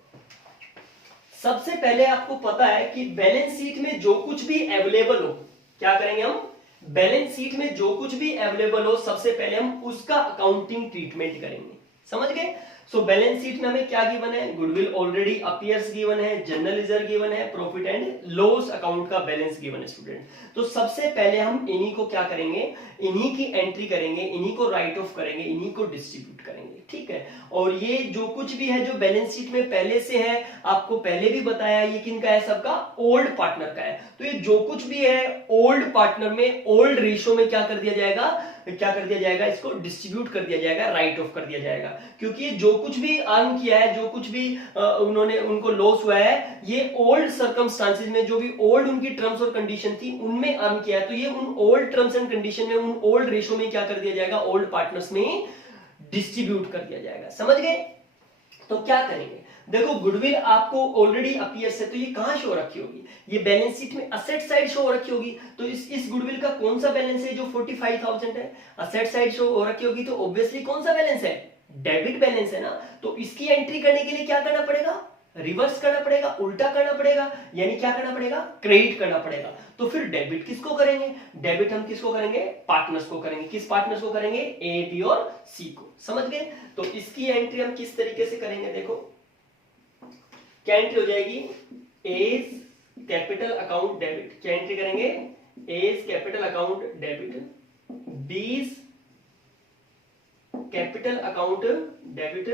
सबसे पहले आपको पता है कि बैलेंस शीट में जो कुछ भी अवेलेबल हो, क्या करेंगे हम, बैलेंस शीट में जो कुछ भी अवेलेबल हो, सबसे पहले हम उसका अकाउंटिंग ट्रीटमेंट करेंगे, समझ गए। सो बैलेंस शीट में हमें क्या गिवन है, गुडविल ऑलरेडी अपीयर्स गिवन है, जनरल रिजर्व गिवन है, प्रॉफिट एंड लॉस अकाउंट का बैलेंस गिवन है स्टूडेंट। तो सबसे पहले हम इन्हीं को क्या करेंगे, इन्हीं की एंट्री करेंगे, इन्हीं को राइट ऑफ करेंगे, इन्हीं को डिस्ट्रीब्यूट करेंगे, ठीक है। और ये जो कुछ भी है जो बैलेंस शीट में पहले से है, आपको पहले भी बताया, ये किनका है, सबका ओल्ड पार्टनर का है। तो ये जो कुछ भी है ओल्ड पार्टनर में, ओल्ड रेशियो में क्या कर दिया जाएगा, इसको डिस्ट्रीब्यूट कर दिया जाएगा, राइट ऑफ कर दिया जाएगा। क्योंकि जो कुछ भी अर्न किया है, जो कुछ भी उनको लॉस हुआ है, ये ओल्ड सर्कमस्टांसेस में, जो भी ओल्ड उनकी टर्म्स और कंडीशन थी उनमें अर्न किया है, तो ये उन ओल्ड टर्म्स एंड कंडीशन में, उन ओल्ड रेशियो में क्या कर दिया जाएगा, ओल्ड पार्टनर्स में डिस्ट्रीब्यूट कर दिया जाएगा, समझ गए। तो क्या करेंगे, देखो गुडविल आपको ऑलरेडी अपीयर्स है, तो ये कहां शो रखी होगी, ये बैलेंस शीट में असेट साइड शो हो रखी होगी। तो इस गुडविल का कौन सा बैलेंस है जो 45,000 है, असेट साइड शो हो रखी होगी, तो ऑब्वियसली कौन सा बैलेंस है, डेबिट बैलेंस है ना। तो इसकी एंट्री करने के लिए क्या करना पड़ेगा, रिवर्स करना पड़ेगा, उल्टा करना पड़ेगा, यानी क्या करना पड़ेगा, क्रेडिट करना पड़ेगा। तो फिर डेबिट किसको करेंगे, डेबिट हम किसको करेंगे, पार्टनर्स को करेंगे। किस पार्टनर्स को करेंगे, ए बी और सी को, समझ गए। तो इसकी एंट्री हम किस तरीके से करेंगे, देखो क्या एंट्री हो जाएगी, एज कैपिटल अकाउंट डेबिट, क्या एंट्री करेंगे, A's capital account debit, B's capital account debit,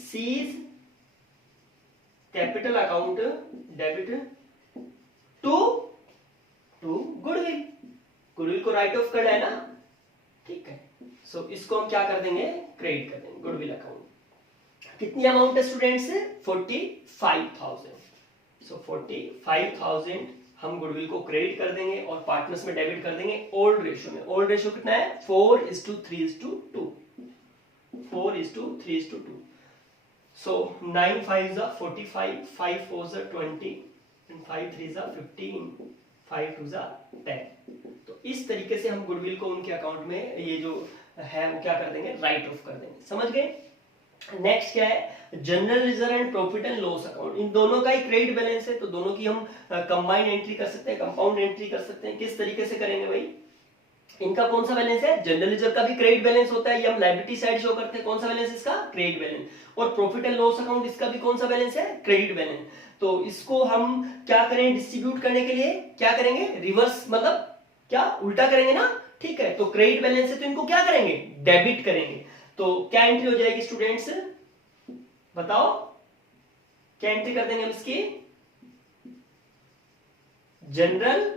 C's capital account debit to goodwill, goodwill को राइट ऑफ करना है ना, ठीक है। सो इसको हम क्या कर देंगे, क्रेडिट कर देंगे गुडविल अकाउंट। कितनी अमाउंट है स्टूडेंट्स, 45,000। सो 45,000 हम गुडविल को क्रेडिट कर देंगे और पार्टनर्स में डेबिट कर देंगे ओल्ड रेशियो में। ओल्ड रेशियो कितना है, 4:3:2, 4:3:2। So 9 5s are 45, 5 4s are 20, and 5 3s are 15, 5 2s are 10। तो इस तरीके से हम गुडविल को उनके अकाउंट में ये जो है वो क्या कर देंगे, राइट ऑफ कर देंगे, समझ गए। नेक्स्ट क्या है, general reserve and profit and loss account. इन दोनों का ही क्रेडिट बैलेंस है, तो दोनों की हम कंबाइंड एंट्री कर सकते हैं, कंपाउंड एंट्री कर सकते हैं। किस तरीके से करेंगे भाई, इनका कौन सा बैलेंस है, जनरल रिजर्व का भी क्रेडिट बैलेंस होता है, ये हम लायबिलिटी साइड शो करते हैं, कौन सा बैलेंस इसका, क्रेडिट बैलेंस। और प्रॉफिट एंड लॉस अकाउंट इसका भी कौन सा बैलेंस है, क्रेडिट बैलेंस। तो इसको हम क्या करें, डिस्ट्रीब्यूट करने के लिए क्या करेंगे, रिवर्स, मतलब क्या उल्टा करेंगे ना, ठीक है। तो क्रेडिट बैलेंस है तो इनको क्या करेंगे, डेबिट करेंगे। तो क्या एंट्री हो जाएगी स्टूडेंट्स, बताओ क्या एंट्री कर देंगे हम इसकी, जनरल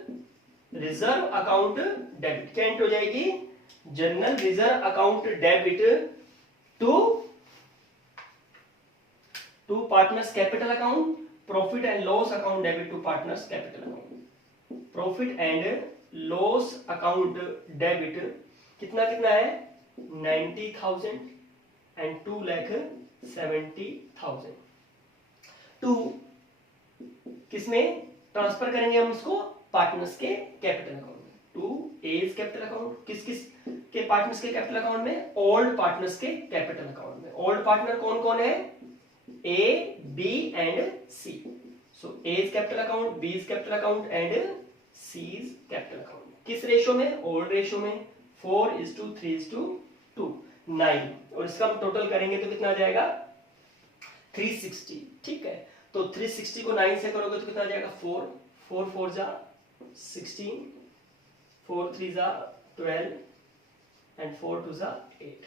रिजर्व अकाउंट डेबिट, क्या एंट्री हो जाएगी, general reserve account debit to partners capital account, profit and loss account debit to partners capital account. Profit and loss account debit कितना कितना है, 90,000 एंड 2,70,000 टू किसमें ट्रांसफर करेंगे हम इसको, पार्टनर्स के कैपिटल अकाउंट में, टू एज कैपिटल अकाउंट। किस किस के पार्टनर्स के कैपिटल अकाउंट में, ओल्ड पार्टनर्स के कैपिटल अकाउंट में। ओल्ड पार्टनर कौन कौन है, A B and C. So A's capital account, B's capital account and C's capital account. किस रेशियो में, ओल्ड रेशियो में, 4:3:2, 9। और इसका हम टोटल करेंगे तो कितना आ जाएगा, 360, ठीक है। तो 360 को 9 से करोगे तो कितना आ जाएगा, 4 4 4 जा 16, 4 3 जा 12 एंड 4 2 जा 8।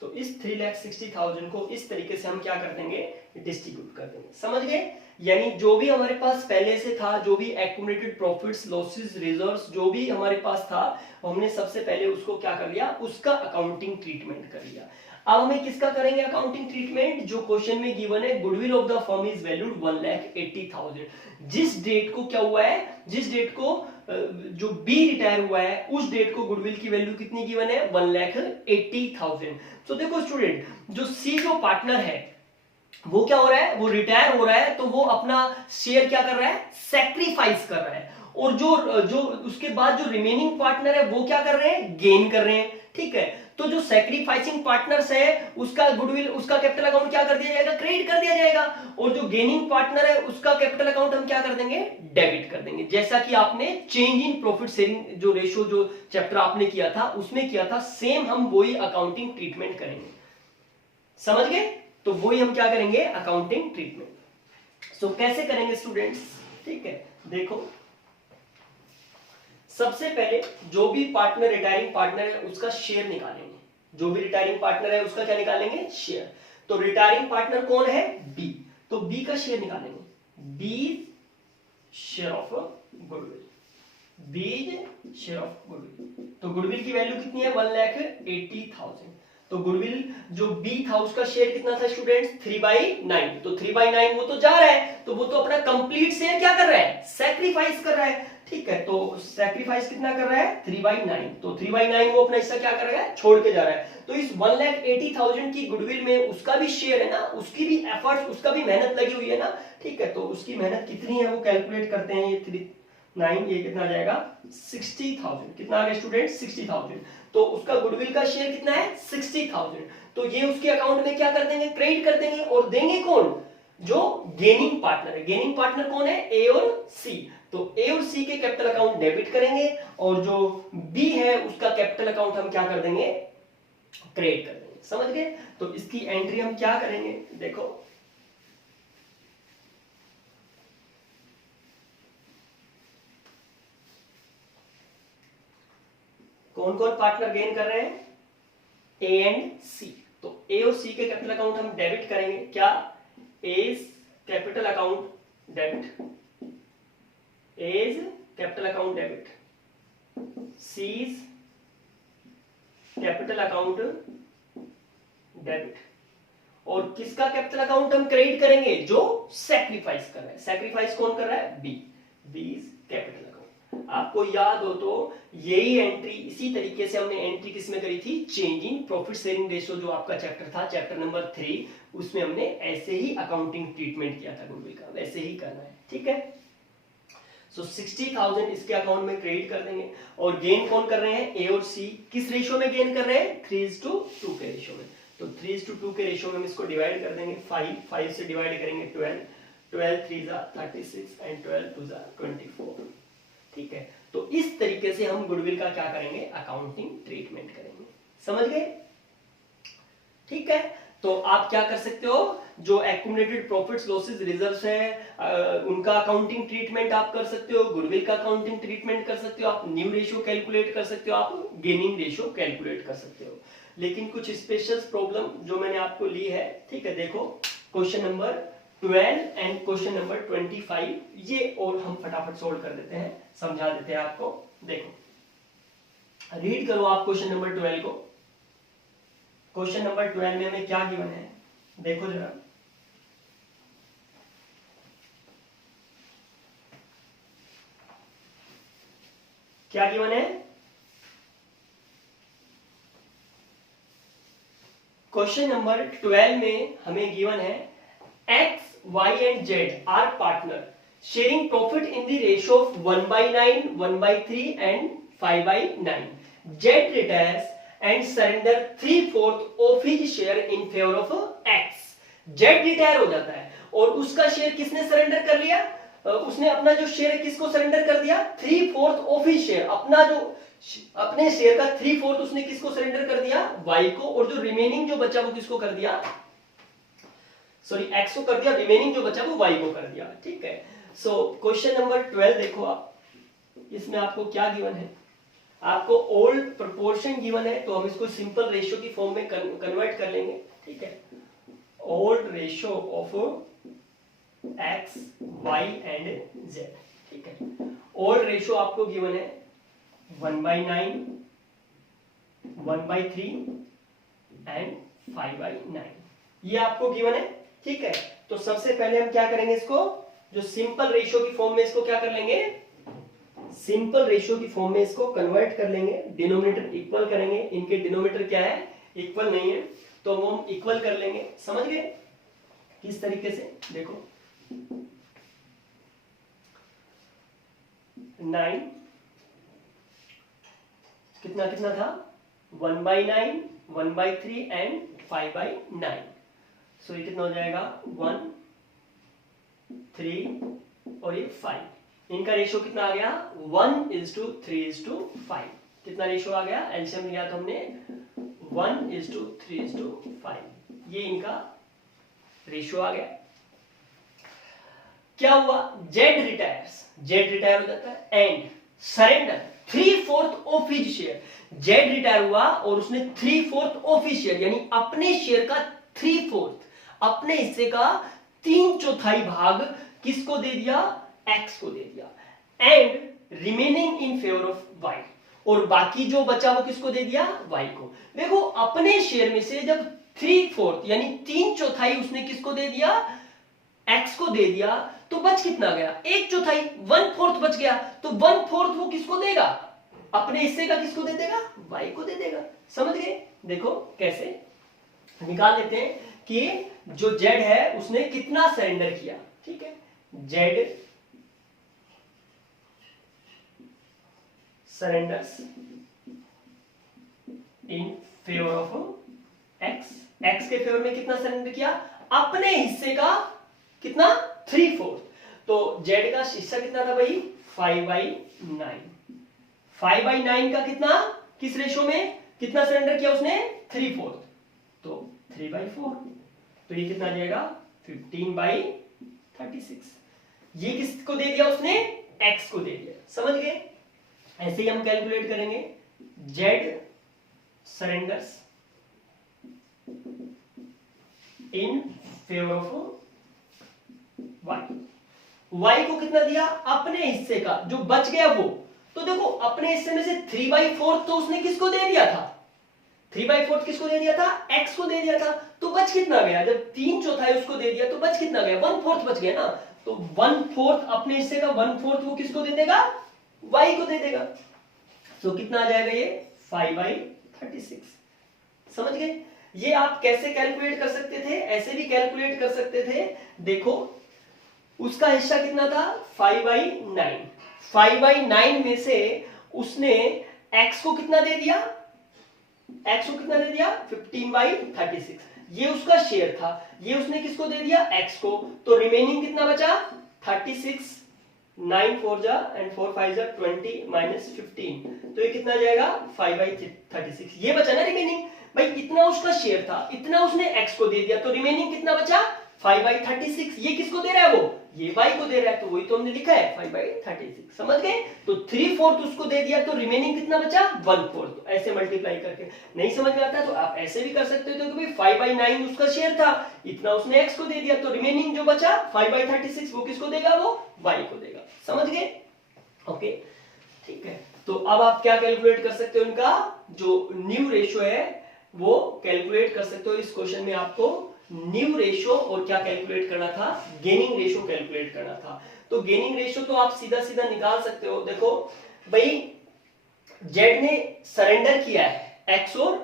तो इस 3,60,000 को इस तरीके से हम क्या कर देंगे, डिस्ट्रीब्यूट कर देंगे, समझ गए। यानी जो भी हमारे पास पहले से था, जो भी एक्यूमुलेटेड प्रॉफिट्स लॉसेस रिजर्व्स जो भी हमारे पास था, हमने सबसे पहले उसको क्या कर लिया, उसका अकाउंटिंग ट्रीटमेंट कर लिया। अब हमें किसका करेंगे अकाउंटिंग ट्रीटमेंट, जो क्वेश्चन में गिवन है, goodwill of the firm is valued 1,80,000। जिस डेट को क्या हुआ है, जिस डेट को जो बी रिटायर हुआ है उस डेट को गुडविल की वैल्यू कितनी गिवन है, 1,80,000। तो देखो स्टूडेंट, जो सी जो पार्टनर है वो क्या हो रहा है, वो रिटायर हो रहा है, तो वो अपना शेयर क्या कर रहा है, सैक्रिफाइस कर रहा है। और जो उसके बाद जो रिमेनिंग पार्टनर है वो क्या कर रहे हैं, गेन कर रहे हैं, ठीक है। तो जो सैक्रिफाइसिंग पार्टनर्स है उसका गुडविल, उसका कैपिटल अकाउंट क्या कर दिया जाएगा, क्रेडिट कर दिया जाएगा। और जो गेनिंग पार्टनर है उसका कैपिटल अकाउंट हम क्या कर देंगे, डेबिट कर देंगे। जैसा कि आपने चेंज इन प्रॉफिट शेयरिंग जो रेशियो जो चैप्टर आपने किया था उसमें किया था, सेम हम वही अकाउंटिंग ट्रीटमेंट करेंगे, समझ गए। तो वही हम क्या करेंगे, अकाउंटिंग ट्रीटमेंट। सो कैसे करेंगे स्टूडेंट्स, ठीक है। देखो सबसे पहले जो भी पार्टनर रिटायरिंग पार्टनर है उसका शेयर निकालेंगे, जो भी रिटायरिंग पार्टनर है उसका क्या निकालेंगे, शेयर। तो रिटायरिंग पार्टनर कौन है, बी, तो बी का शेयर निकालेंगे, B share of goodwill, B share of goodwill. तो गुडविल की वैल्यू कितनी है, 1,80,000। तो गुडविल जो बी था उसका शेयर कितना था स्टूडेंट्स, 3/9। तो 3/9 वो तो जा रहा है, तो वो तो अपना कंप्लीट शेयर क्या कर रहा है, सैक्रिफाइस कर रहा है, ठीक है, तो सैक्रिफाइस कितना कर रहा है 3/9, तो 3/9 वो अपना हिस्सा क्या कर रहा है छोड़ के जा रहा है। तो इस 1,80,000 की गुडविल में उसका भी शेयर है ना, उसकी भी एफर्ट्स, उसका भी मेहनत लगी हुई है ना, ठीक है, तो उसकी मेहनत कितनी है वो कैलकुलेट करते हैं। ये 3/9 ये कितना आ जाएगा 60,000, कितना आ गया स्टूडेंट 60,000, तो उसका गुडविल का शेयर कितना है 60,000, तो ये उसके अकाउंट में क्या कर देंगे क्रेडिट कर देंगे, और देंगे कौन जो गेनिंग पार्टनर है। गेनिंग पार्टनर कौन है ए और सी, तो ए और सी के कैपिटल अकाउंट डेबिट करेंगे, और जो बी है उसका कैपिटल अकाउंट हम क्या कर देंगे क्रेडिट कर देंगे। समझ गए, तो इसकी एंट्री हम क्या करेंगे देखो, कौन कौन पार्टनर गेन कर रहे हैं ए एंड सी, तो ए और सी के कैपिटल अकाउंट हम डेबिट करेंगे, क्या A's capital account debit, A's capital account debit, C's capital account debit, और किसका कैपिटल अकाउंट हम क्रेडिट करेंगे जो सैक्रिफाइस कर रहा है। सैक्रिफाइस कौन कर रहा है बी, बीज कैपिटल अकाउंट। आपको याद हो तो यही एंट्री, इसी तरीके से हमने एंट्री किसमें करी थी change in profit sharing ratio, जो आपका चैप्टर था चैप्टर नंबर 3, उसमें हमने ऐसे ही अकाउंटिंग ट्रीटमेंट किया था गुडविल का, वैसे ही करना है। ठीक है, सो 60,000 इसके अकाउंट में क्रेडिट कर देंगे, और गेन कौन कर रहे हैं ए और सी, किस रेशियो में गेन कर रहे हैं 3:2 के रेशियो में, तो 3:2 के रेशियो में हम इसको डिवाइड कर देंगे, 5 से डिवाइड करेंगे 12, 12 3 36 एंड 12 2 24। ठीक है, तो इस तरीके से हम गुडविल का क्या करेंगे अकाउंटिंग ट्रीटमेंट करेंगे। समझ गए, ठीक है, तो आप क्या कर सकते हो, जो एक्यूमुलेटेड प्रॉफिट्स लॉसेस रिजर्व्स है उनका अकाउंटिंग ट्रीटमेंट आप कर सकते हो, गुडविल का अकाउंटिंग ट्रीटमेंट कर सकते हो, आप न्यू रेशियो कैलकुलेट कर सकते हो, आप गेनिंग रेशियो कैलकुलेट कर सकते हो। लेकिन कुछ स्पेशल प्रॉब्लम जो मैंने आपको ली है, ठीक है, देखो question number 12 and question number 25, ये और हम फटाफट सोल्व कर देते हैं, समझा देते हैं आपको। देखो रीड करो आप क्वेश्चन नंबर 12 को। क्वेश्चन नंबर 12 में हमें क्या गिवन है देखो जरा, क्या गिवन है, क्वेश्चन नंबर 12 में हमें गिवन है X, Y and Z are partner sharing profit in the ratio of 1/9, 1/3 and 5/9. Z retires and surrender 3/4 of his share in favor of X. Z retire हो जाता है और उसका शेयर किसने सरेंडर कर लिया, उसने अपना जो शेयर है किसको सरेंडर कर दिया 3/4 ऑफ हिज शेयर, अपना जो अपने शेयर का 3/4 उसने किसको सरेंडर कर दिया Y को, और जो रिमेनिंग जो बचा वो किसको कर दिया, सॉरी X को कर दिया, रिमेनिंग जो बचा वो Y को कर दिया। ठीक है, सो क्वेश्चन नंबर 12 देखो आप, इसमें आपको क्या गिवन है, आपको ओल्ड प्रोपोर्शन गिवन है, तो हम इसको सिंपल रेशियो की फॉर्म में कन्वर्ट कर लेंगे। ठीक है, old ratio of X, Y and Z। ठीक है, ओल्ड रेशियो आपको गिवन है 1/9, 1/3 एंड 5/9, ये आपको गिवन है। ठीक है, तो सबसे पहले हम क्या करेंगे, इसको जो सिंपल रेशियो की फॉर्म में इसको क्या कर लेंगे, सिंपल रेशियो की फॉर्म में इसको कन्वर्ट कर लेंगे, डिनोमिनेटर इक्वल करेंगे, इनके डिनोमिनेटर क्या है इक्वल नहीं है, तो वो हम इक्वल कर लेंगे। समझ गए किस तरीके से, देखो 9 कितना कितना था 1/9, 1/3 एंड 5/9, सो ये कितना हो जाएगा 1, 3 और ये 5, इनका रेशियो कितना आ गया 1:3:5, कितना रेशियो आ गया, एलसीएम लिया तो हमने 1:3:5, ये इनका रेशियो आ गया। क्या हुआ, जेड रिटायर्स, जेड रिटायर हो जाता है and surrender 3/4 of his share, Z retire हुआ और उसने 3/4 ऑफ हिज शेयर यानी अपने शेयर का 3/4, अपने हिस्से का 3/4 भाग किसको दे दिया, एक्स को दे दिया, and remaining in favour of Y, और बाकी जो बचा वो किसको दे दिया, वाई को। देखो अपने शेयर में से जब 3/4 यानी 3/4 उसने किसको दे दिया, एक्स को दे दिया, तो बच कितना गया, 1/4, 1/4 बच गया। तो 1/4 वो किसको देगा, अपने हिस्से का किसको दे देगा, y को दे देगा। समझ गए। देखो कैसे निकाल लेते हैं कि जो z है उसने कितना सरेंडर किया। ठीक है, z surrenders in favour of x, x के फेवर में कितना सरेंडर किया, अपने हिस्से का कितना, 3/4। तो z का हिस्सा कितना था भाई, 5/9। 5/9 का कितना, किस रेशो में कितना सरेंडर किया उसने, 3/4, तो 3/4। तो ये कितना आ जाएगा, 15/36। ये किसको दे दिया उसने, x को दे दिया। समझ गए। ऐसे ही हम कैलकुलेट करेंगे, z surrenders in favour of y को कितना दिया, अपने हिस्से का जो बच गया वो। तो देखो अपने हिस्से में से 3/4 तो उसने किसको दे दिया था, 3/4 किसको दे दिया था, x को दे दिया था। तो बच कितना गया, जब 3/4 उसको दे दिया तो बच कितना गया, 1/4 बच गया ना। तो 1/4 अपने हिस्से का 1/4 वो किसको दे देगा, y को दे देगा। तो कितना आ जाएगा ये, 5/36। समझ गए। ये आप कैसे कैलकुलेट कर सकते थे, ऐसे भी कैलकुलेट कर सकते थे। देखो उसका हिस्सा कितना था, 5/9। 5/9 में से उसने x को कितना दे दिया, x को कितना दे दिया, 15/36। ये उसका शेयर था, ये उसने किसको दे दिया, x को। तो रिमेनिंग कितना बचा, 36। 9 4 जा एंड 4 5 जा 20 माइनस 15, तो ये कितना जाएगा, 5/36। ये बचा ना रिमेनिंग। भाई इतना उसका शेयर था, इतना उसने x को दे दिया, तो रिमेनिंग कितना बचा, 5/36। ये किसको दे रहा है, वो ये y को दे रहा है, तो वही तो हमने लिखा है 5/36। समझ गए। तो 3/4 उसको दे दिया, तो रिमेनिंग कितना बचा, 1/4। तो ऐसे मल्टीप्लाई करके। नहीं समझ में आता तो आप ऐसे भी कर सकते हो कि भाई 5/9 उसका शेयर था, इतना उसने x को दे दिया, तो रिमेनिंग जो बचा 5/36 वो किसको देगा, वो y को देगा। समझ गए। ओके ठीक है। तो अब आप क्या कैलकुलेट कर सकते हो, उनका जो न्यू रेशियो है वो कैलकुलेट कर सकते हो। इस क्वेश्चन में आपको न्यू रेशियो और क्या कैलकुलेट करना था, गेनिंग रेशियो कैलकुलेट करना था। तो गेनिंग रेशियो तो आप सीधा सीधा निकाल सकते हो। देखो भाई z ने सरेंडर किया है x और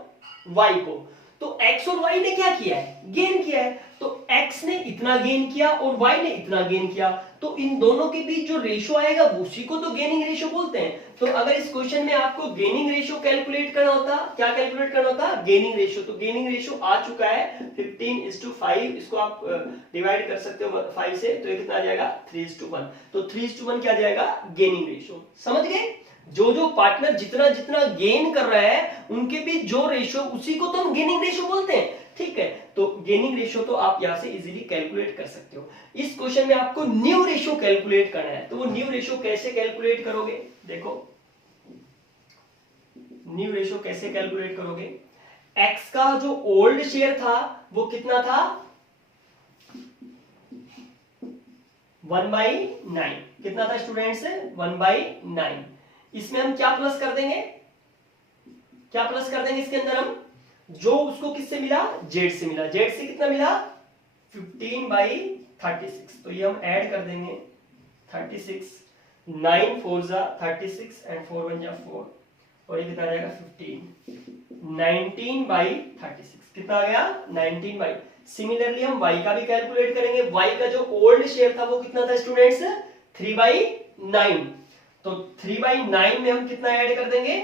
y को, तो x और y ने क्या किया है, गेन किया है। तो x ने इतना गेन किया और y ने इतना गेन किया, तो इन दोनों के बीच जो रेशियो आएगा उसी को तो गेनिंग रेशियो बोलते हैं। तो अगर इस क्वेश्चन में आपको गेनिंग रेशियो कैलकुलेट करना होता, क्या कैलकुलेट करना होता, गेनिंग रेशियो। तो गेनिंग रेशियो आ चुका है 15:5, इसको आप डिवाइड कर सकते हो 5 से, तो ये कितना आ जाएगा, 3:1। तो 3:1 क्या जाएगा, गेनिंग रेशियो। समझ गए। जो जो पार्टनर जितना जितना गेन कर रहा है उनके बीच जो रेशियो, उसी को तो हम गेनिंग रेशियो बोलते हैं। ठीक है, तो गेनिंग रेशियो तो आप यहां से इजीली कैलकुलेट कर सकते हो। इस क्वेश्चन में आपको न्यू रेशियो कैलकुलेट करना है, तो वो न्यू रेशियो कैसे कैलकुलेट करोगे, देखो न्यू रेशियो कैसे कैलकुलेट करोगे। x का जो ओल्ड शेयर था वो कितना था, 1/9। कितना था स्टूडेंट्स, 1/9। इसमें हम क्या प्लस कर देंगे, क्या प्लस कर देंगे इसके अंदर हम, जो उसको किससे मिला, z से मिला। z से कितना मिला, 15/36। तो ये हम ऐड कर देंगे 36, 9 4 जा 36 एंड 4 1 जा 4, और ये कितना आ जाएगा 15, 19/36। कितना आ गया, 19 सिमिलरली हम y का भी कैलकुलेट करेंगे। y का जो ओल्ड शेयर था वो कितना था स्टूडेंट्स, 3/9। तो 3/9 में हम कितना ऐड कर देंगे,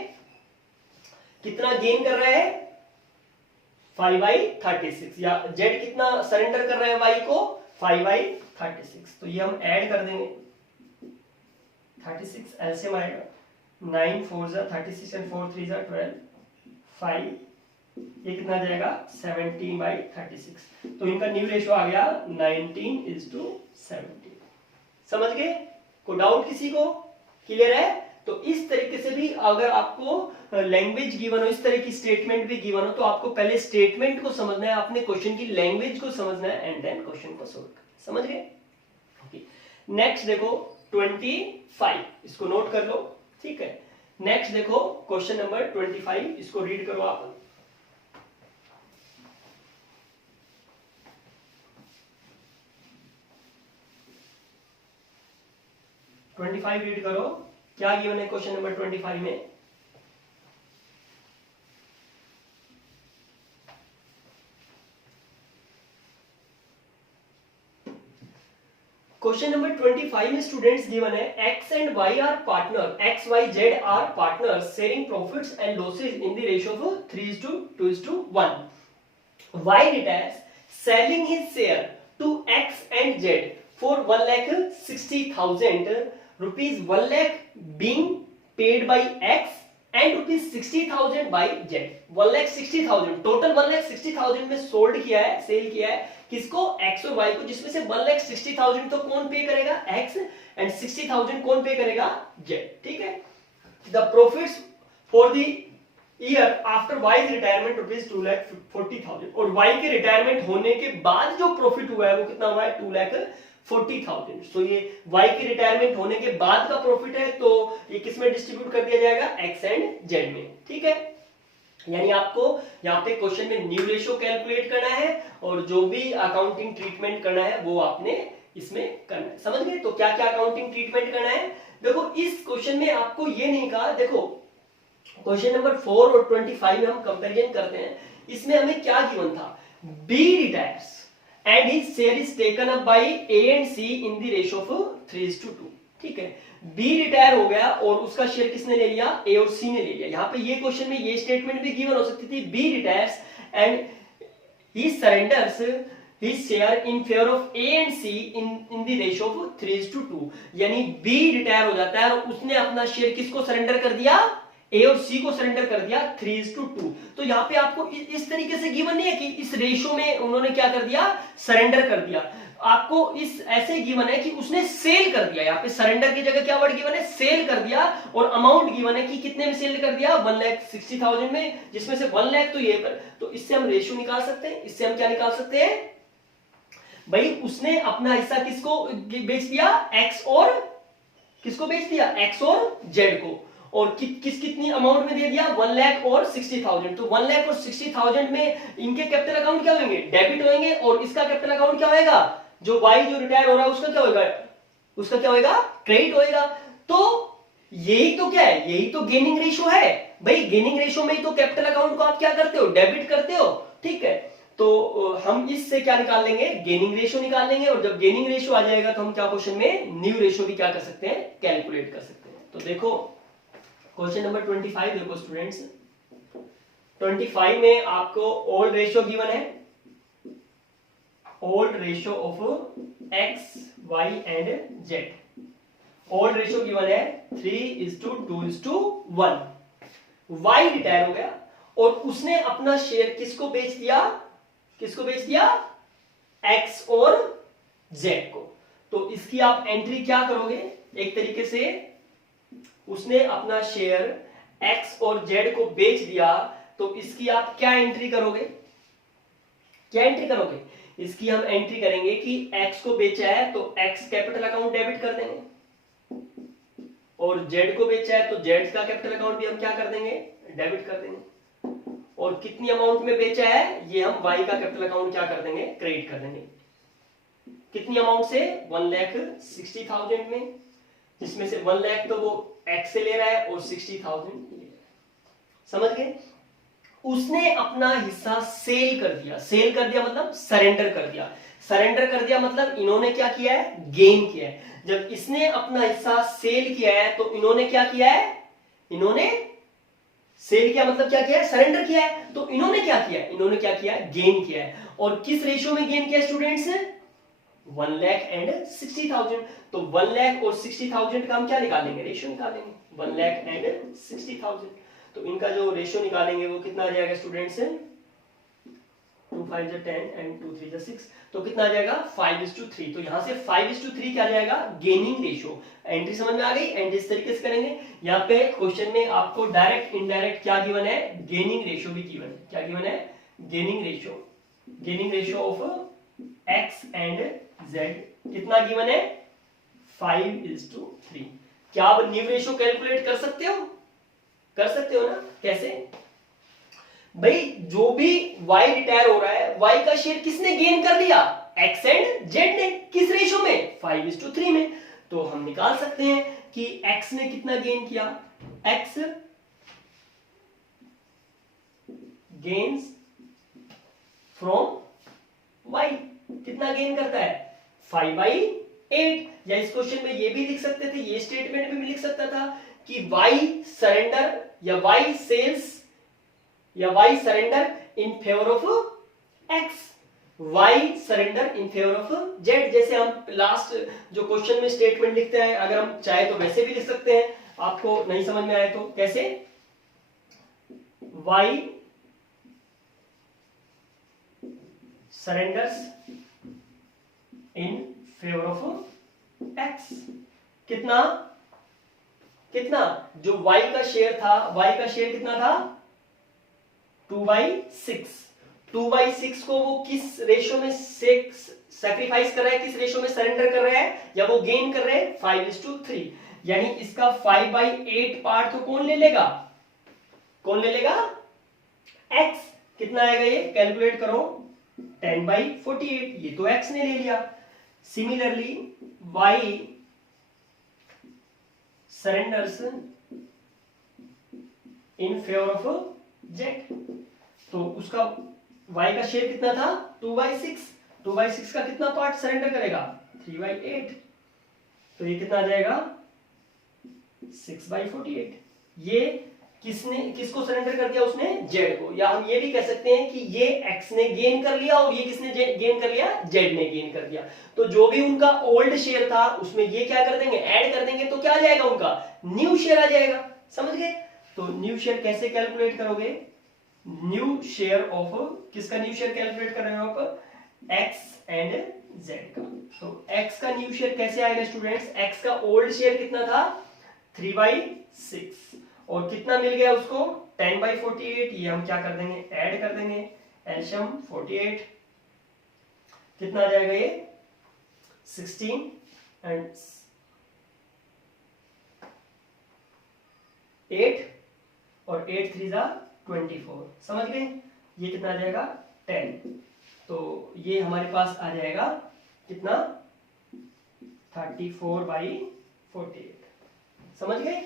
कितना गेन कर रहा है, 5/36, या z कितना सरेंडर कर रहा है y को, 5/36। तो ये हम ऐड कर देंगे 36, एलसीएम आएगा 9 4 जा 36 एंड 4 3 जा 12, 5, ये कितना आ जाएगा 17/36। तो इनका न्यू रेशियो आ गया 19:17। समझ गए। को डाउट किसी को, क्लियर है। तो इस तरीके से भी अगर आपको लैंग्वेज गिवन हो, इस तरह की स्टेटमेंट भी गिवन हो, तो आपको पहले स्टेटमेंट को समझना है, अपने क्वेश्चन की लैंग्वेज को समझना है, एंड देन क्वेश्चन को सोल्व करना। समझ गए। ओके नेक्स्ट देखो 25, इसको नोट कर लो। ठीक है, नेक्स्ट देखो क्वेश्चन नंबर 25, इसको रीड करो आप। 25 रीड करो, क्या गिवन है क्वेश्चन नंबर 25 में? क्वेश्चन नंबर 25 में स्टूडेंट्स गिवन है x and y are partner, x y z are partner sharing profits and losses in the ratio of 3:2:1. y retires selling his share to x and z for 1,60,000 rupees, 1 lakh being paid by x and rupees 60,000 by z. 1,60,000 total 1,60,000 में sold किया है, cell किया है किसको? x और y को, जिसमें से 1,60,000 तो कौन पे करेगा? x एंड 60,000 कौन पे करेगा? z. ठीक है. The profits for the year after wise retirement rupees 2,40,000, और y के रिटायरमेंट होने के बाद जो प्रॉफिट हुआ है वो कितना हुआ है? 2,40,000. सो ये y के रिटायरमेंट होने के बाद का प्रॉफिट है, तो ये किसमें डिस्ट्रीब्यूट कर दिया जाएगा? x एंड z में. ठीक है. यानी आपको यहाँ पे क्वेश्चन में न्यू रेशियो कैलकुलेट करना है और जो भी अकाउंटिंग ट्रीटमेंट करना है वो आपने इसमें करना है. समझ गए? तो क्या क्या अकाउंटिंग ट्रीटमेंट करना है? देखो इस क्वेश्चन में आपको ये नहीं कहा, देखो क्वेश्चन नंबर 4 और 25 में हम कंपैरिजन करते हैं. इसमें हमें क्या गिवन था? B retires and his share is taken up by A and C in the ratio of 3:2. ठीक है. B रिटायर हो गया और उसका शेयर किसने ले लिया? A और C ने ले लिया. यहाँ पे ये क्वेश्चन में ये स्टेटमेंट भी गिवन हो सकती थी, B retires and he surrenders his share in favor of A and C in the ratio of 3:2. यानी B रिटायर हो जाता है और उसने अपना शेयर किसको सरेंडर कर दिया? A और C को सरेंडर कर दिया 3:2. तो यहाँ पे आपको इस तरीके से गिवन नहीं है कि इस रेशियो में उन्होंने क्या कर दिया? सरेंडर कर दिया. आपको इस ऐसे गिवन है कि उसने सेल कर दिया. यहाँ पे सरेंडर की जगह क्या वर्ड गिवन है? सेल कर दिया. और अमाउंट गिवन है कि कितने में सेल कर दिया? 1,60,000 में, जिसमें से 1 लाख तो ये पर. तो इससे हम रेशियो निकाल सकते हैं. इससे हम क्या निकाल सकते हैं भाई? उसने अपना हिस्सा किसको बेच दिया? x और किसको बेच दिया? x और z को. और कितनी अमाउंट में दे दिया? 1 लाख और 60,000. तो 1 लाख और 60,000 में इनके कैपिटल अकाउंट क्या होंगे? डेबिट होंगे. और इसका कैपिटल अकाउंट क्या होगा? जो y जो रिटायर हो रहा है उसका क्या होगा? उसका क्या होगा? क्रेडिट होगा. तो यही तो क्या है? यही तो गेनिंग रेशियो है भाई. गेनिंग रेशियो में ही तो कैपिटल अकाउंट को आप क्या करते हो? डेबिट करते हो. ठीक है. तो हम इससे क्या निकाल लेंगे? गेनिंग रेशियो निकाल लेंगे. और जब गेनिंग रेशियो आ जाएगा तो हम क्या क्वेश्चन में न्यू रेशियो भी क्या कर सकते हैं? कैलकुलेट कर सकते हैं. तो देखो क्वेश्चन नंबर 25 देखो स्टूडेंट्स. 25 में आपको ओल्ड रेशियो गिवन है. Old ratio of x, y and z. Old ratio given है 3:2:1. y रिटायर हो गया और उसने अपना शेयर किसको बेच दिया? किसको बेच दिया? x और z को. तो इसकी आप एंट्री क्या करोगे? एक तरीके से उसने अपना शेयर x और z को बेच दिया, तो इसकी आप क्या एंट्री करोगे? क्या एंट्री करोगे? इसकी हम एंट्री करेंगे कि x को बेचा है तो x कैपिटल अकाउंट डेबिट कर देंगे, और z को बेचा है तो z का कैपिटल अकाउंट भी हम क्या कर देंगे? डेबिट कर देंगे. और कितनी अमाउंट में बेचा है ये हम y का कैपिटल अकाउंट क्या कर देंगे? क्रेडिट कर देंगे. कितनी अमाउंट से? 1,60,000 में, जिसमें से 1 लाख तो वो x से ले रहा है और 60,000 ले रहा है. समझ गए? उसने अपना हिस्सा सेल कर दिया. सेल कर दिया मतलब सरेंडर कर दिया. सरेंडर कर दिया मतलब इन्होंने क्या किया है? गेन किया है. जब इसने अपना हिस्सा सेल किया है तो इन्होंने क्या किया है? इन्होंने सेल किया मतलब क्या किया है? सरेंडर किया है. तो इन्होंने क्या किया है? इन्होंने क्या किया है? गेन किया है. और किस रेशियो में गेन किया स्टूडेंट्स? 1 लाख एंड 60,000. तो 1 लाख और 60,000 का हम क्या निकालेंगे? रेशियो निकालेंगे. 1 लाख एंड 60,000. तो इनका जो रेशियो निकालेंगे वो कितना आ जाएगा स्टूडेंट्स? 2 5 10 एंड 2 3 6. तो कितना आ जाएगा? 5:3. तो यहां से 5:3 क्या आ जाएगा? Gaining ratio. एंट्री समझ में आ गई? एंड इस तरीके से करेंगे. यहाँ पे क्वेश्चन में आपको डायरेक्ट इनडायरेक्ट क्या गिवन है? गेनिंग रेशियो भी गिवन है. क्या गिवन है? Gaining ratio. Gaining ratio of x and z कितना गिवन है? 5:3. क्या आप न्यू रेशियो कैलकुलेट कर सकते हो? कर सकते हो ना? कैसे भाई? जो भी y रिटायर हो रहा है, y का शेयर किसने गेन कर लिया? x एंड z ने. किस रेशियो में? 5:3 में. तो हम निकाल सकते हैं कि x ने कितना गेन किया, x गेन्स फ्रॉम y, कितना गेन करता है 5/8। या इस क्वेश्चन में ये भी लिख सकते थे, ये स्टेटमेंट में भी लिख सकता था कि y सरेंडर या y सेल्स या y surrender in favour of x, y surrender in favour of z। जैसे हम लास्ट जो क्वेश्चन में स्टेटमेंट लिखते हैं, अगर हम चाहे तो वैसे भी लिख सकते हैं। आपको नहीं समझ में आए तो कैसे, y surrenders in favour of x, कितना कितना जो y का शेयर था, y का शेयर कितना था 2/6। 2/6 को वो किस रेशो में सैक्रिफाइस कर रहा है, किस रेशो में सरेंडर कर रहा है, या वो गेन कर रहे हैं 5:3। यानी इसका 5/8 पार्ट तो कौन ले लेगा, कौन ले लेगा x। कितना आएगा ये, कैलकुलेट करो 10/48, ये तो x ने ले लिया। Similarly y surrenders in favour of z, तो उसका y का शेयर कितना था 2/6, 2/6 का कितना पार्ट सरेंडर करेगा 3/8, तो ये कितना आ जाएगा 6/48। ये किसको सरेंडर कर दिया उसने, z को। या हम ये भी कह सकते हैं कि ये x ने गेन कर लिया और ये किसने गेन कर लिया, z ने गेन कर दिया। तो जो भी उनका ओल्ड शेयर था उसमें ये क्या कर देंगे, ऐड कर देंगे, तो क्या आ जाएगा उनका न्यू शेयर आ जाएगा। समझ गए। तो न्यू शेयर कैसे कैलकुलेट करोगे, न्यू शेयर ऑफ, किसका न्यू शेयर कैलकुलेट कर रहे हो आप, x एंड z का। तो x का न्यू शेयर कैसे आएगा स्टूडेंट्स, x का ओल्ड शेयर कितना था 3/6 और कितना मिल गया उसको 10/48। ये हम क्या कर देंगे, ऐड कर देंगे, एलसीएम 48, कितना आ जाएगा ये 16 एंड 8 और 8 3 जा 24। समझ गए। ये कितना आ जाएगा 10। तो ये हमारे पास आ जाएगा कितना 34/48। समझ गए,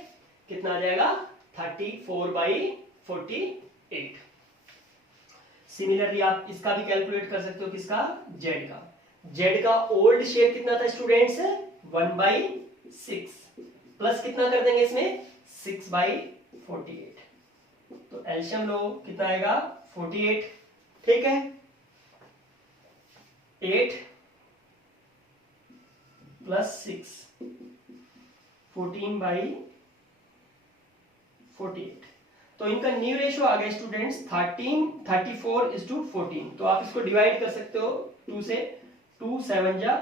कितना आ जाएगा 34/48। सिमिलरली आप इसका भी कैलकुलेट कर सकते हो, किसका, z का। z का ओल्ड शेयर कितना था स्टूडेंट्स 1/6 प्लस कितना कर देंगे इसमें 6/48। तो एलसीएम लो, कितना आएगा 48। ठीक है, 8 प्लस 6 14/48। तो इनका न्यू रेशियो आ गया स्टूडेंट्स 34:14। तो आप इसको डिवाइड कर सकते हो 2 से, 2 7 जा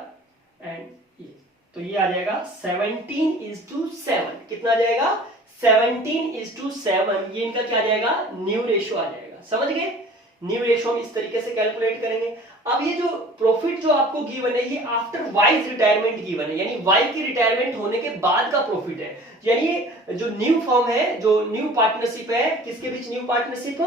एंड ये, तो ये आ जाएगा 17:7। कितना आ जाएगा 17:7। ये इनका क्या आ जाएगा, न्यू रेशियो आ जाएगा। समझ गए। न्यू रेशियो हम इस तरीके से कैलकुलेट करेंगे। अब ये जो प्रॉफिट जो आपको गिवन है, ये आफ्टर वाइज रिटायरमेंट गिवन है, यानी वाई की रिटायरमेंट होने के बाद का प्रॉफिट है। यानी ये जो न्यू फॉर्म है, जो न्यू पार्टनरशिप है, किसके बीच new partnership,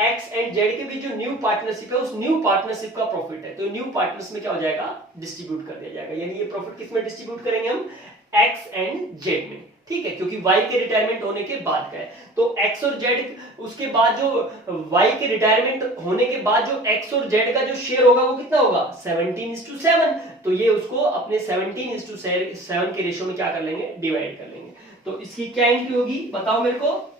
X and Z के बीच जो न्यू पार्टनरशिप है, उस न्यू पार्टनरशिप का प्रॉफिट है। तो न्यू पार्टनर्स में क्या हो जाएगा, डिस्ट्रीब्यूट कर दिया जाएगा। यानी ये प्रॉफिट किस में डिस्ट्रीब्यूट करेंगे हम, एक्स एंड जेड में। ठीक है, क्योंकि y के रिटायरमेंट होने के बाद का है। तो x और z उसके बाद जो y के रिटायरमेंट होने के बाद जो x और z का जो शेयर होगा वो कितना होगा 17:7। तो ये उसको अपने 17:7 के रेशियो में क्या कर लेंगे, डिवाइड कर लेंगे। तो इसकी क्या एंट्री होगी बताओ मेरे को।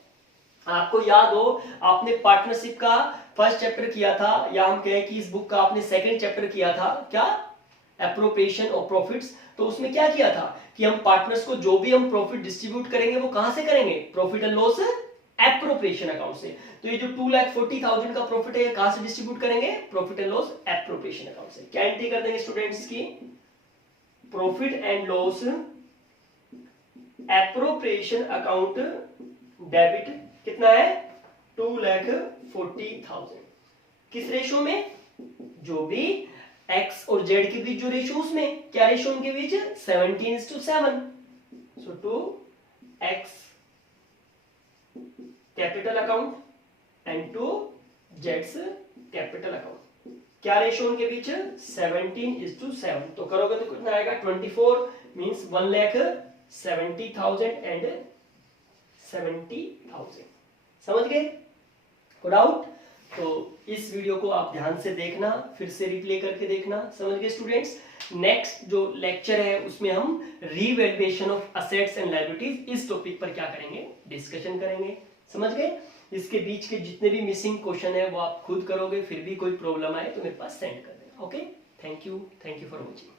आपको याद हो, आपने पार्टनरशिप का फर्स्ट चैप्टर किया था, या हम कहें कि इस बुक का आपने सेकंड चैप्टर किया था, क्या, एप्रोप्रिएशन ऑफ प्रॉफिट्स। तो उसमें क्या किया था कि हम पार्टनर्स को जो भी हम प्रॉफिट डिस्ट्रीब्यूट करेंगे वो कहां से करेंगे, profit and loss appropriation account से। तो ये जो 2,40,000 का प्रॉफिट है, कहां से डिस्ट्रीब्यूट करेंगे, profit and loss appropriation account से। क्या एंट्री कर देंगे स्टूडेंट्स की, profit and loss appropriation account debit कितना है 2,40,000। किस रेशो में, जो भी x और z के बीच जो रेशो, उसमें क्या रेशो उनके बीच 17:7। सो 2x capital account and 2z capital account, क्या रेशो उनके बीच 17:7। तो करोगे तो कितना आएगा 24 मीन्स 1,70,000 एंड 70,000। समझ गए? को डाउट? तो इस वीडियो को आप ध्यान से देखना, फिर से रिप्ले करके देखना। समझ गए स्टूडेंट्स? नेक्स्ट जो लेक्चर है उसमें हम revaluation of assets and liabilities इस टॉपिक पर क्या करेंगे, डिस्कशन करेंगे। समझ गए? इसके बीच के जितने भी मिसिंग क्वेश्चन है वो आप खुद करोगे, फिर भी कोई प्रॉब्लम आए तो मेरे पास सेंड कर देना। Okay, thank you for watching.